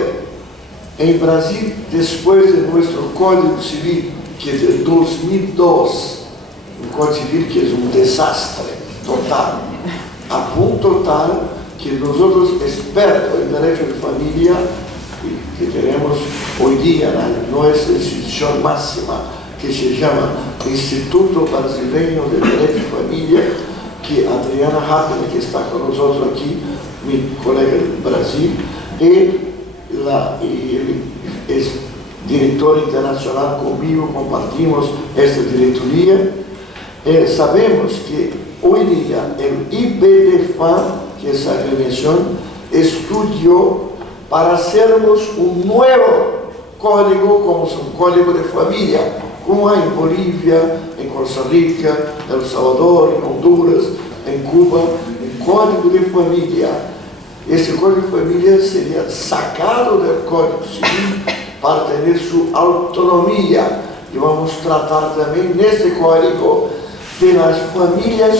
en Brasil, después de nuestro Código Civil, que es del 2002, un Código Civil que es un desastre total, a punto tal que nosotros, expertos en derecho de familia, que tenemos hoy día en nuestra institución máxima, que se llama Instituto Brasileño de Derecho de Familia, que Adriana Hartmann, que está con nosotros aquí, mi colega de Brasil, y es director internacional conmigo, compartimos esta directoría. Sabemos que hoy día el IBDFAM, que es la agremiación, estudió para hacernos un nuevo código, como es un código de familia, como hay en Bolivia, en Costa Rica, en El Salvador, en Honduras, en Cuba, el código de familia. Este código de familia sería sacado del Código Civil para tener su autonomía. Y vamos a tratar también en este código de las familias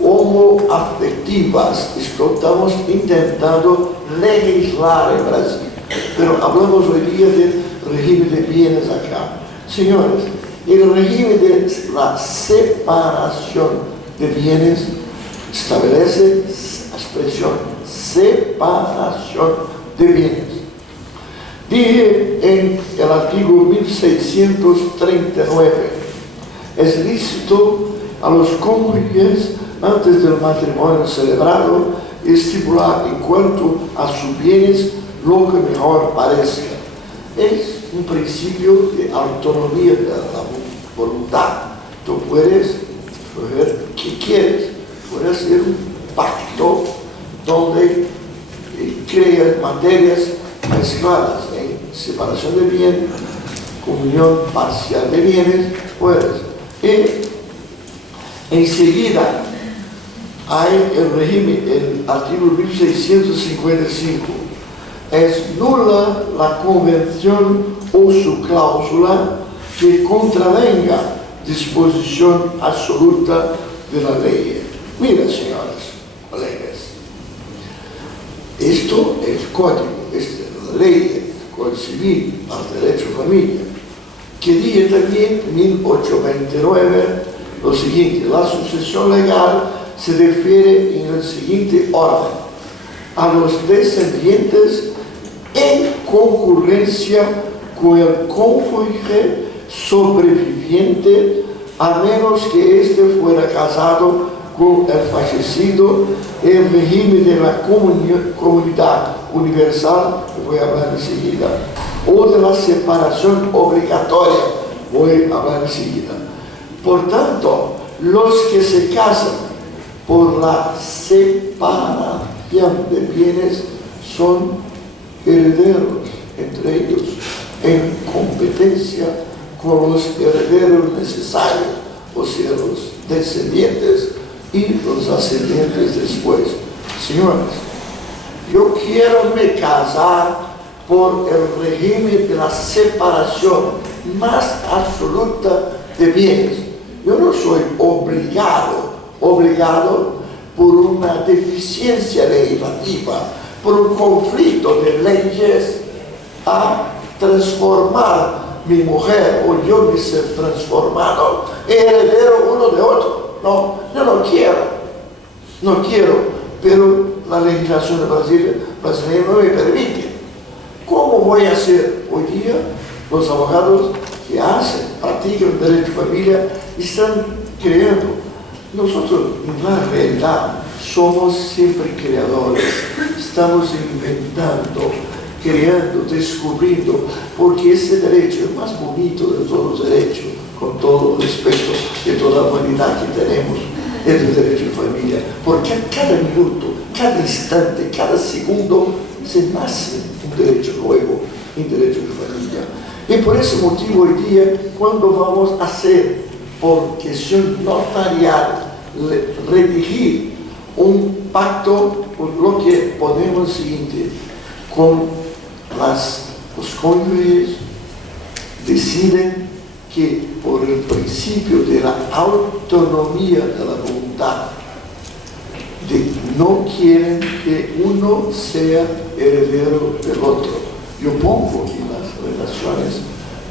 homoafectivas. Esto estamos intentando legislar en Brasil. Pero hablamos hoy día del régimen de bienes acá. Señores, el régimen de la separación de bienes establece la expresión separación de bienes. Dije en el artículo 1639, es lícito a los cónyuges antes del matrimonio celebrado estipular en cuanto a sus bienes lo que mejor parezca. Es un principio de autonomía de la voluntad. Tú puedes escoger qué quieres, puedes hacer un pacto donde crea materias mezcladas en separación de bienes, comunión parcial de bienes, pues, y enseguida hay el régimen, el artículo 1655, es nula la convención o su cláusula que contravenga disposición absoluta de la ley. Mira, señoras, colegas, esto es el código, es la ley, el Código Civil, al derecho a familia, que dice también en 1829 lo siguiente: la sucesión legal se refiere en el siguiente orden: a los descendientes en concurrencia con el cónyuge sobreviviente, a menos que éste fuera casado con el fallecido, el régimen de la comunidad universal, que voy a hablar enseguida, o de la separación obligatoria, voy a hablar enseguida. Por tanto, los que se casan por la separación de bienes son herederos entre ellos en competencia con los herederos necesarios, o sea, los descendientes y los ascendientes después. Señores, yo quiero me casar por el régimen de la separación más absoluta de bienes. Yo no soy obligado por una deficiencia legislativa, por un conflicto de leyes, a transformar mi mujer o yo me ser transformado en heredero uno de otro. No, yo no quiero, pero la legislación brasileña no me permite. ¿Cómo voy a hacer? Hoy día los abogados que practican derecho de familia están creando. Nosotros en la realidad somos siempre creadores, estamos inventando, creando, descubriendo, porque ese derecho es más bonito de todos los derechos, con todo el respeto de toda la humanidad que tenemos, es el derecho de familia, porque cada minuto, cada instante, cada segundo se nace un derecho nuevo, un derecho de familia. Y por ese motivo hoy día, cuando vamos a hacer por cuestión notarial, redigir un pacto, por lo que ponemos el siguiente: con los cónyuges deciden que por el principio de la autonomía de la voluntad, no quieren que uno sea heredero del otro. Yo pongo en las relaciones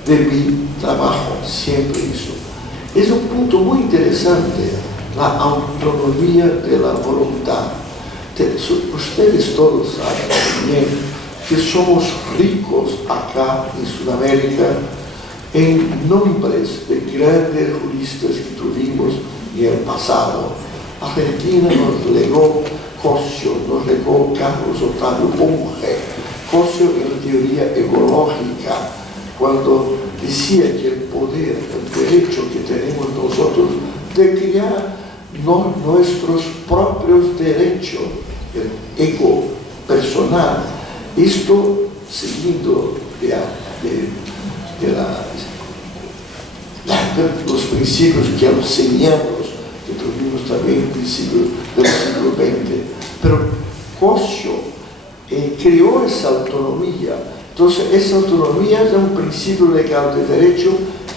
de mi trabajo siempre eso. Es un punto muy interesante, la autonomía de la voluntad. Ustedes todos saben bien que somos ricos acá en Sudamérica en nombres de grandes juristas que tuvimos en el pasado. Argentina nos legó Cosio, nos legó Carlos Octavio Bunge. Cosio en la teoría ecológica, cuando decía que el poder, el derecho que tenemos nosotros de crear nuestros propios derechos, el ego personal, esto siguiendo los principios que enseñamos, que tuvimos también en principios del siglo XX. Pero Cosio creó esa autonomía. Entonces, esa autonomía es un principio legal de derecho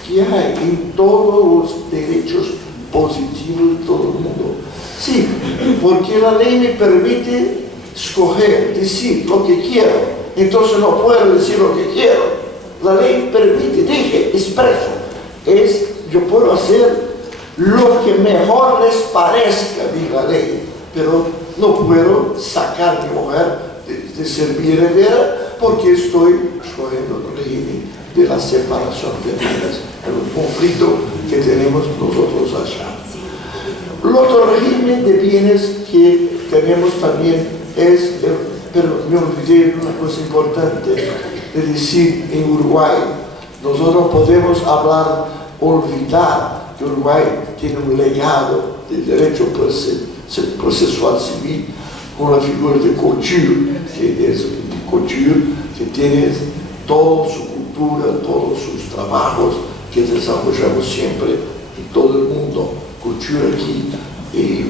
que hay en todos los derechos positivos de todo el mundo. Sí, porque la ley me permite escoger, decir lo que quiero. Entonces no puedo decir lo que quiero. La ley permite, dije, expreso. Yo puedo hacer lo que mejor les parezca, dice la ley, pero no puedo sacar a mi mujer de ser mi heredera porque estoy escogiendo el régimen de la separación de bienes, el conflicto que tenemos nosotros allá. El otro régimen de bienes que tenemos también es, pero me olvidé una cosa importante de decir en Uruguay. Nosotros podemos olvidar que Uruguay tiene un legado de derecho procesual civil con la figura de Couture, que es Couture, que tiene toda su cultura, todos sus trabajos que desarrollamos siempre en todo el mundo. Couture aquí y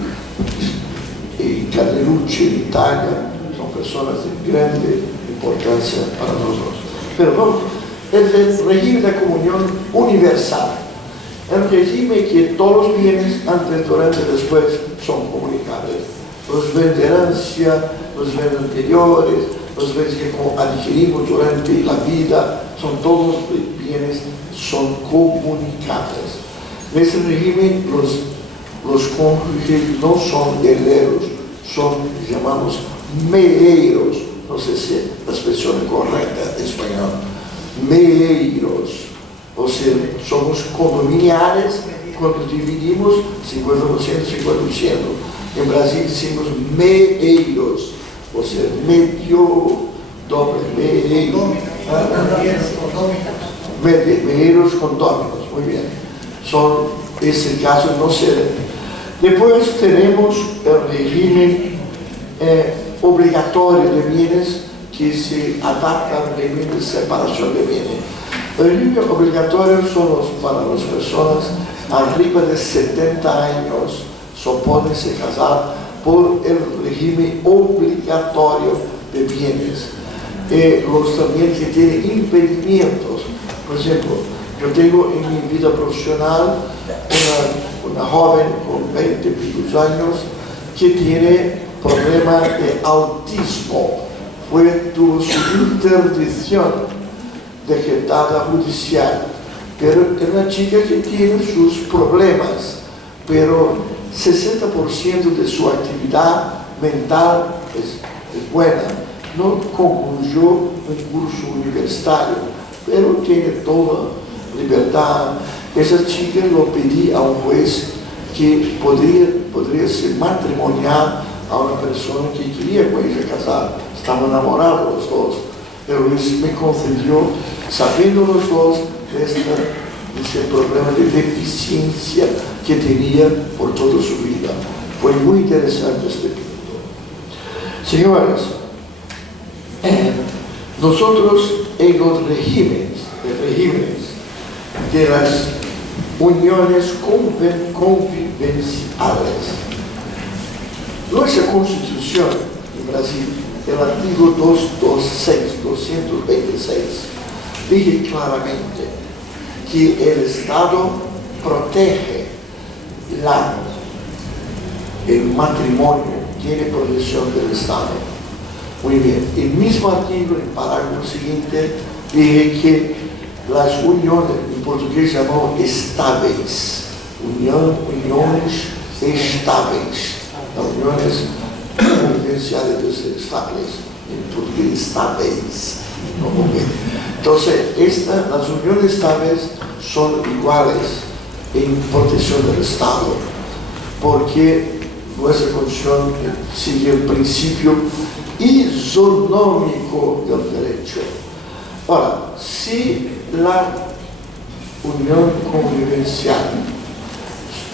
Canelucci en Italia son personas de grande importancia para nosotros. Pero vamos, el régimen de comunión universal, el régimen que todos los bienes antes, durante y después son comunicables. Los bienes de herencia, los bienes anteriores, los bienes que adquirimos durante la vida, son todos bienes, son comunicables. En ese régimen los cónyuges no son herederos, son, llamamos, meeiros, no sé si la expresión es correcta en español, meeiros, o sea, somos condominiales cuando dividimos 50%, 50%. En Brasil decimos meeiros, o sea, medio, doble, meeiro. Meeiros condóminos, muy bien. Son, ese caso no se ve. Después tenemos el régimen obligatorio de bienes que se adapta al régimen de separación de bienes. El régimen obligatorio son para las personas arriba de 70 años, pueden casar por el régimen obligatorio de bienes. Los también que tienen impedimentos. Por ejemplo, yo tengo en mi vida profesional una joven con 20 y pico años que tiene problema de autismo. Tuvo su interdicción decretada judicial, pero es una chica que tiene sus problemas, pero 60% de su actividad mental es buena. No concluyó un curso universitario, pero tiene toda libertad. Esa chica lo pedí a un juez que podría ser matrimonial a una persona que quería con ella casar. Estaban enamorados los dos. El juez me concedió, sabiendo los dos de ese problema de deficiencia que tenía por toda su vida. Fue muy interesante este punto. Señores, nosotros en los regímenes de las uniones convivenciales, nuestra Constitución en Brasil, el artículo 226, dice claramente que el Estado protege el matrimonio, tiene protección del Estado. Muy bien, el mismo artículo, en el parágrafo siguiente, dice que las uniones, en portugués llamamos estáveis, uniones estáveis, las uniones convivenciales estables, en portugués estáveis. Entonces, las uniones estables son iguales en protección del Estado, porque nuestra Constitución sigue el principio isonómico del derecho. Ahora, si la unión convivencial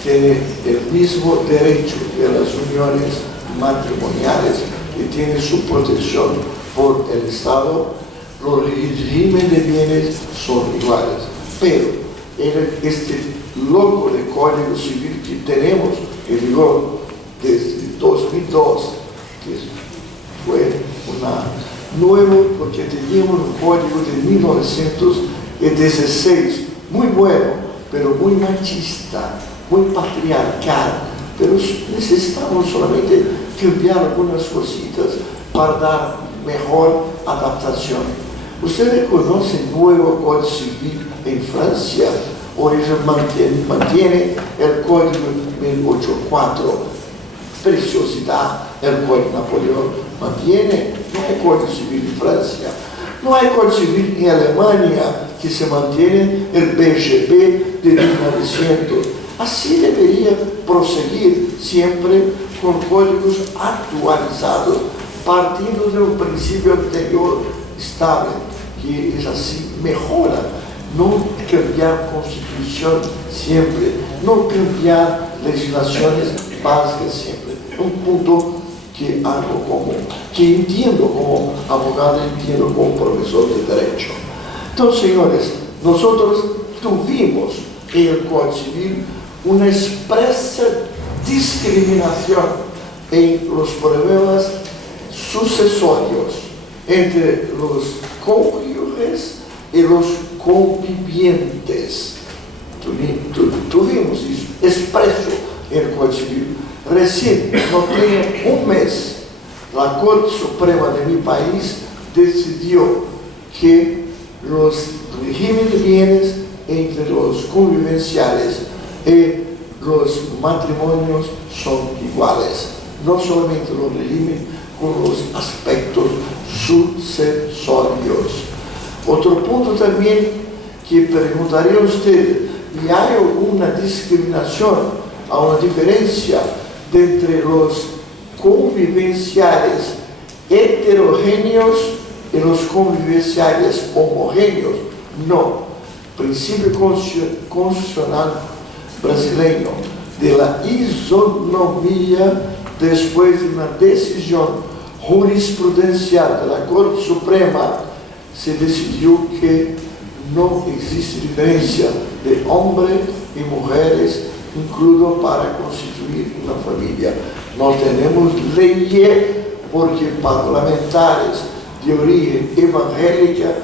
tiene el mismo derecho que las uniones matrimoniales, que tiene su protección por el Estado, los regímenes de bienes son iguales. Pero este loco de Código Civil que tenemos en vigor desde 2002, que fue nuevo, porque teníamos un código de 1916, muy bueno, pero muy machista, muy patriarcal, pero necesitamos solamente cambiar algunas cositas para dar mejor adaptación. Ustedes conocen el nuevo Código Civil en Francia, o ellos mantiene el Código 1084, preciosidad, el Código Napoleón mantiene, no hay Código Civil en Francia, no hay Código Civil en Alemania, que se mantiene el BGB de 1900. Así debería proseguir siempre con códigos actualizados, partiendo de un principio anterior estable, que es así, mejora. No cambiar constitución siempre, no cambiar legislaciones básicas siempre. Un punto que algo como, que entiendo como abogado, entiendo como profesor de Derecho. Entonces, señores, nosotros tuvimos en el Código Civil una expresa discriminación en los problemas sucesorios entre los cónyuges y los convivientes. Tuvimos eso expreso en el Código Civil. Recién, no tiene un mes, la Corte Suprema de mi país decidió que los regímenes de bienes entre los convivenciales y los matrimonios son iguales. No solamente los regímenes, con los aspectos sucesorios. Otro punto también que preguntaría a ustedes, ¿y hay alguna discriminación, alguna diferencia entre los convivenciales heterogéneos y los convivenciales homogéneos? No. Principio constitucional brasileño de la isonomía, después de una decisión jurisprudencial de la Corte Suprema, se decidió que no existe diferencia de hombres y mujeres, incluso para constituir una familia. No tenemos ley porque parlamentarios de origen evangélica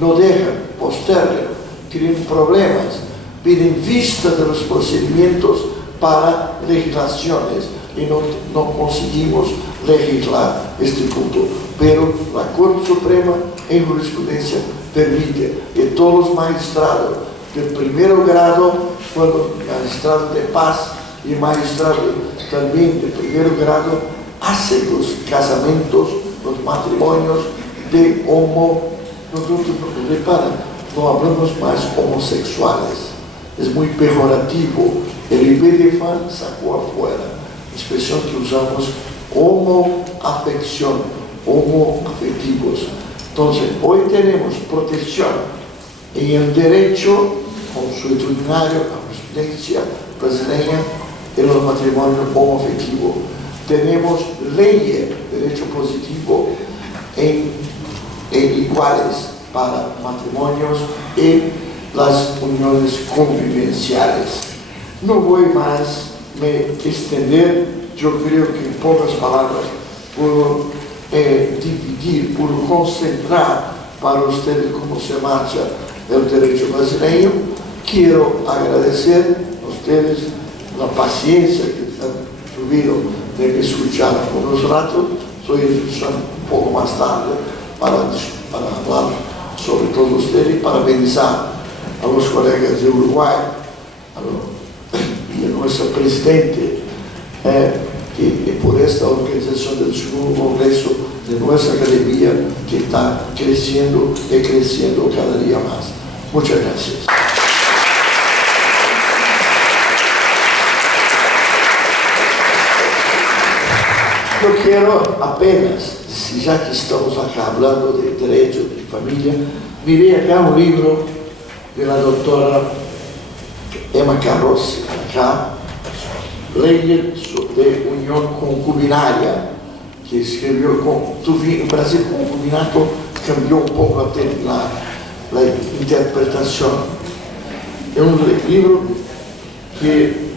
no dejan postergar, tienen problemas, piden vista de los procedimientos para legislaciones y no conseguimos legislar este punto. Pero la Corte Suprema en jurisprudencia permite que todos los magistrados de primer grado, cuando magistrados de paz y magistrados también de primer grado, hacen los casamientos, los matrimonios de nosotros no hablamos más homosexuales, es muy pejorativo. El IBDFAN sacó afuera la expresión que usamos, homoafección, homoafectivos. Entonces, hoy tenemos protección en el derecho consuetudinario, la jurisprudencia brasileña, en los matrimonios homoafectivos. Tenemos leyes de derecho positivo en iguales para matrimonios y las uniones convivenciales. No voy más me extender, yo creo que en pocas palabras puedo dividir, puedo concentrar para ustedes cómo se marcha el derecho brasileño. Quiero agradecer a ustedes la paciencia que han tenido de escuchar por unos ratos. Soy un poco más tarde para hablar sobre todo ustedes y parabenizar a los colegas de Uruguay y a nuestro presidente y por esta organización del segundo congreso de nuestra academia que está creciendo y creciendo cada día más. Muchas gracias. Yo quiero apenas, ya que estamos acá hablando de derecho de familia, miré acá un libro de la doctora Emma Carrozzi, acá, Leyes de Unión Concubinaria, que escribió en Brasil, concubinato cambió un poco la interpretación. Es un libro que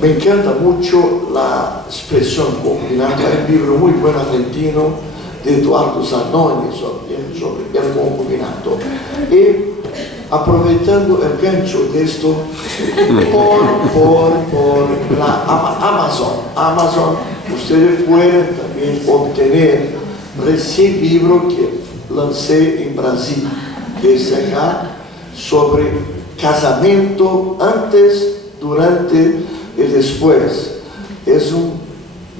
me encanta mucho la expresión concubinato. Hay un libro muy bueno argentino de Eduardo Zanoni sobre el concubinato. Y aprovechando el gancho de esto, por la Amazon, ustedes pueden también obtener recién libro que lancé en Brasil, que es acá, sobre casamiento antes, durante y después. Es un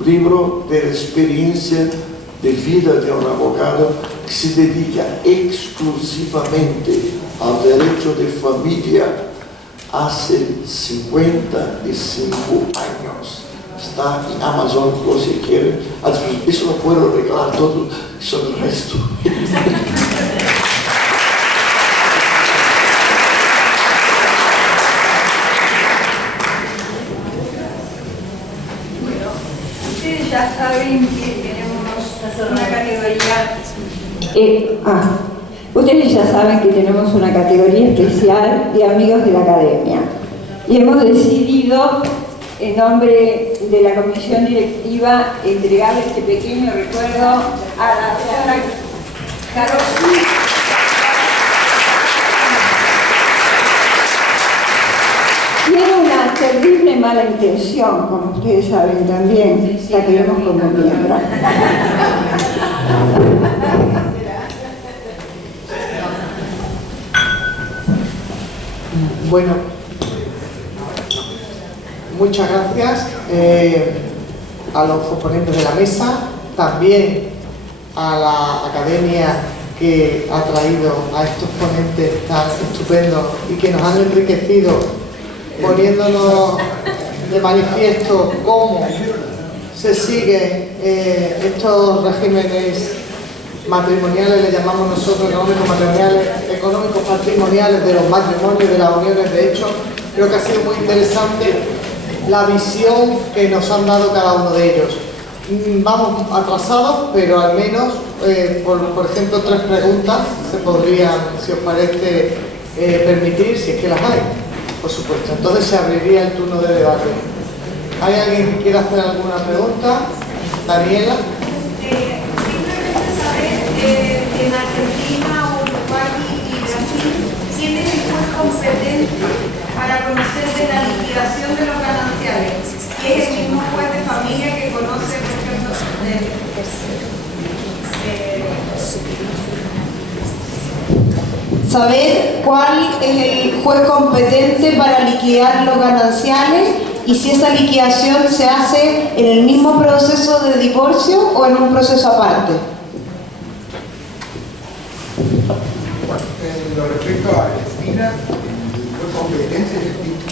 libro de experiencia de vida de un abogado que se dedica exclusivamente al derecho de familia hace 55 años. Está en Amazon, por si quieren. Eso lo puedo regalar todo, sobre el resto. Ustedes ya saben que categoría. Ustedes ya saben que tenemos una categoría especial de amigos de la academia y hemos decidido, en nombre de la comisión directiva, entregar este pequeño recuerdo a la señora Carosi. Tiene una terrible mala intención, como ustedes saben también, la queremos como miembro. Bueno, muchas gracias a los componentes de la mesa, también a la academia que ha traído a estos ponentes tan estupendos y que nos han enriquecido poniéndonos de manifiesto cómo se siguen estos regímenes matrimoniales, le llamamos nosotros económicos patrimoniales de los matrimonios, de las uniones. De hecho, creo que ha sido muy interesante la visión que nos han dado cada uno de ellos. Vamos atrasados, pero al menos, por ejemplo, 3 preguntas se podrían, si os parece, permitir, si es que las hay, por supuesto. Entonces se abriría el turno de debate. ¿Hay alguien que quiera hacer alguna pregunta? Daniela. En Argentina, Uruguay y Brasil, ¿quién es el juez competente para conocer de la liquidación de los gananciales? ¿Que es el mismo juez de familia que conoce, por ejemplo, saber cuál es el juez competente para liquidar los gananciales y si esa liquidación se hace en el mismo proceso de divorcio o en un proceso aparte? Lo respecto a Argentina, el juez competente es distinto.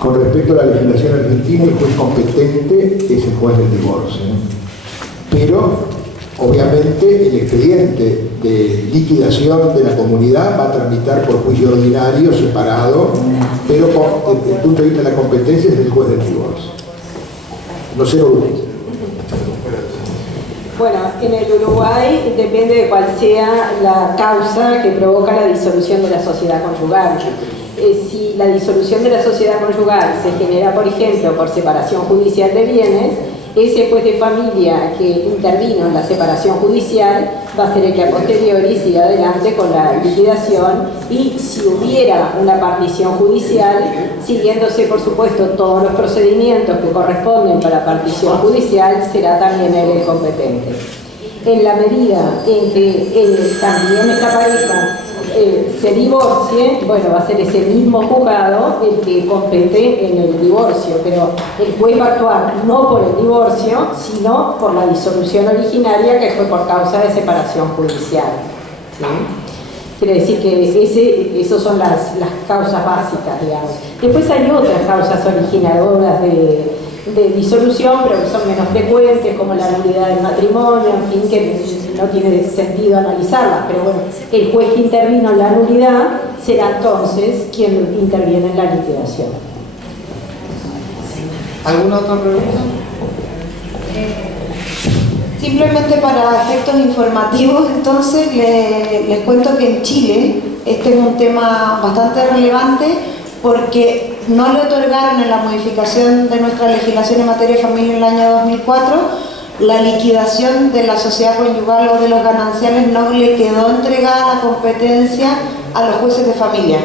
Con respecto a la legislación argentina, el juez competente es el juez del divorcio. Pero, obviamente, el expediente de liquidación de la comunidad va a tramitar por juicio ordinario, separado, pero desde el punto de vista de la competencia es el juez del divorcio. No sé, Bueno, en el Uruguay depende de cuál sea la causa que provoca la disolución de la sociedad conyugal. Si la disolución de la sociedad conyugal se genera, por ejemplo, por separación judicial de bienes, ese juez de familia que intervino en la separación judicial va a ser el que a posteriori siga adelante con la liquidación, y si hubiera una partición judicial, siguiéndose por supuesto todos los procedimientos que corresponden para partición judicial, será también él el competente. En la medida en que también esta pareja se divorcie, bueno, va a ser ese mismo juzgado el que compete en el divorcio, pero el juez va a actuar no por el divorcio, sino por la disolución originaria, que fue por causa de separación judicial. ¿Sí? Quiere decir que esas son las causas básicas, digamos. Después hay otras causas originadoras de disolución, pero que son menos frecuentes, como la nulidad del matrimonio, en fin, que no tiene sentido analizarlas, pero bueno, el juez que intervino en la nulidad será entonces quien interviene en la liquidación. ¿Alguna otra pregunta? Simplemente para efectos informativos, entonces, les cuento que en Chile este es un tema bastante relevante, porque no le otorgaron en la modificación de nuestra legislación en materia de familia en el año 2004 la liquidación de la sociedad conyugal o de los gananciales. No le quedó entregada la competencia a los jueces de familia.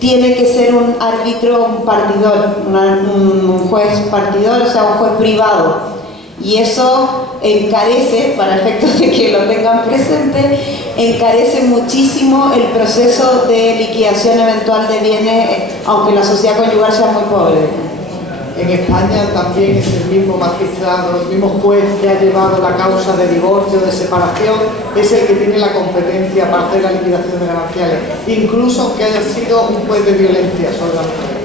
Tiene que ser un árbitro, un partidor, un juez partidor, o sea, un juez privado. Y eso encarece, para efectos de que lo tengan presente, encarece muchísimo el proceso de liquidación eventual de bienes, aunque la sociedad conyugal sea muy pobre. En España también es el mismo magistrado, el mismo juez que ha llevado la causa de divorcio, de separación, es el que tiene la competencia para hacer la liquidación de gananciales, incluso aunque haya sido un juez de violencia sobre la mujer.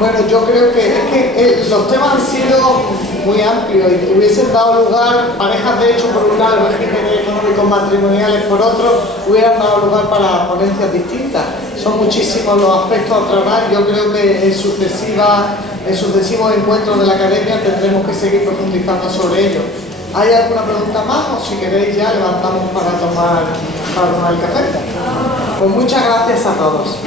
Bueno, yo creo que los temas han sido muy amplios y hubiesen dado lugar, parejas de hecho por un lado, regímenes económicos matrimoniales por otro, hubieran dado lugar para ponencias distintas. Son muchísimos los aspectos a tratar. Yo creo que en sucesivos encuentros de la academia tendremos que seguir profundizando sobre ello. ¿Hay alguna pregunta más o si queréis ya levantamos para tomar el café? Pues muchas gracias a todos.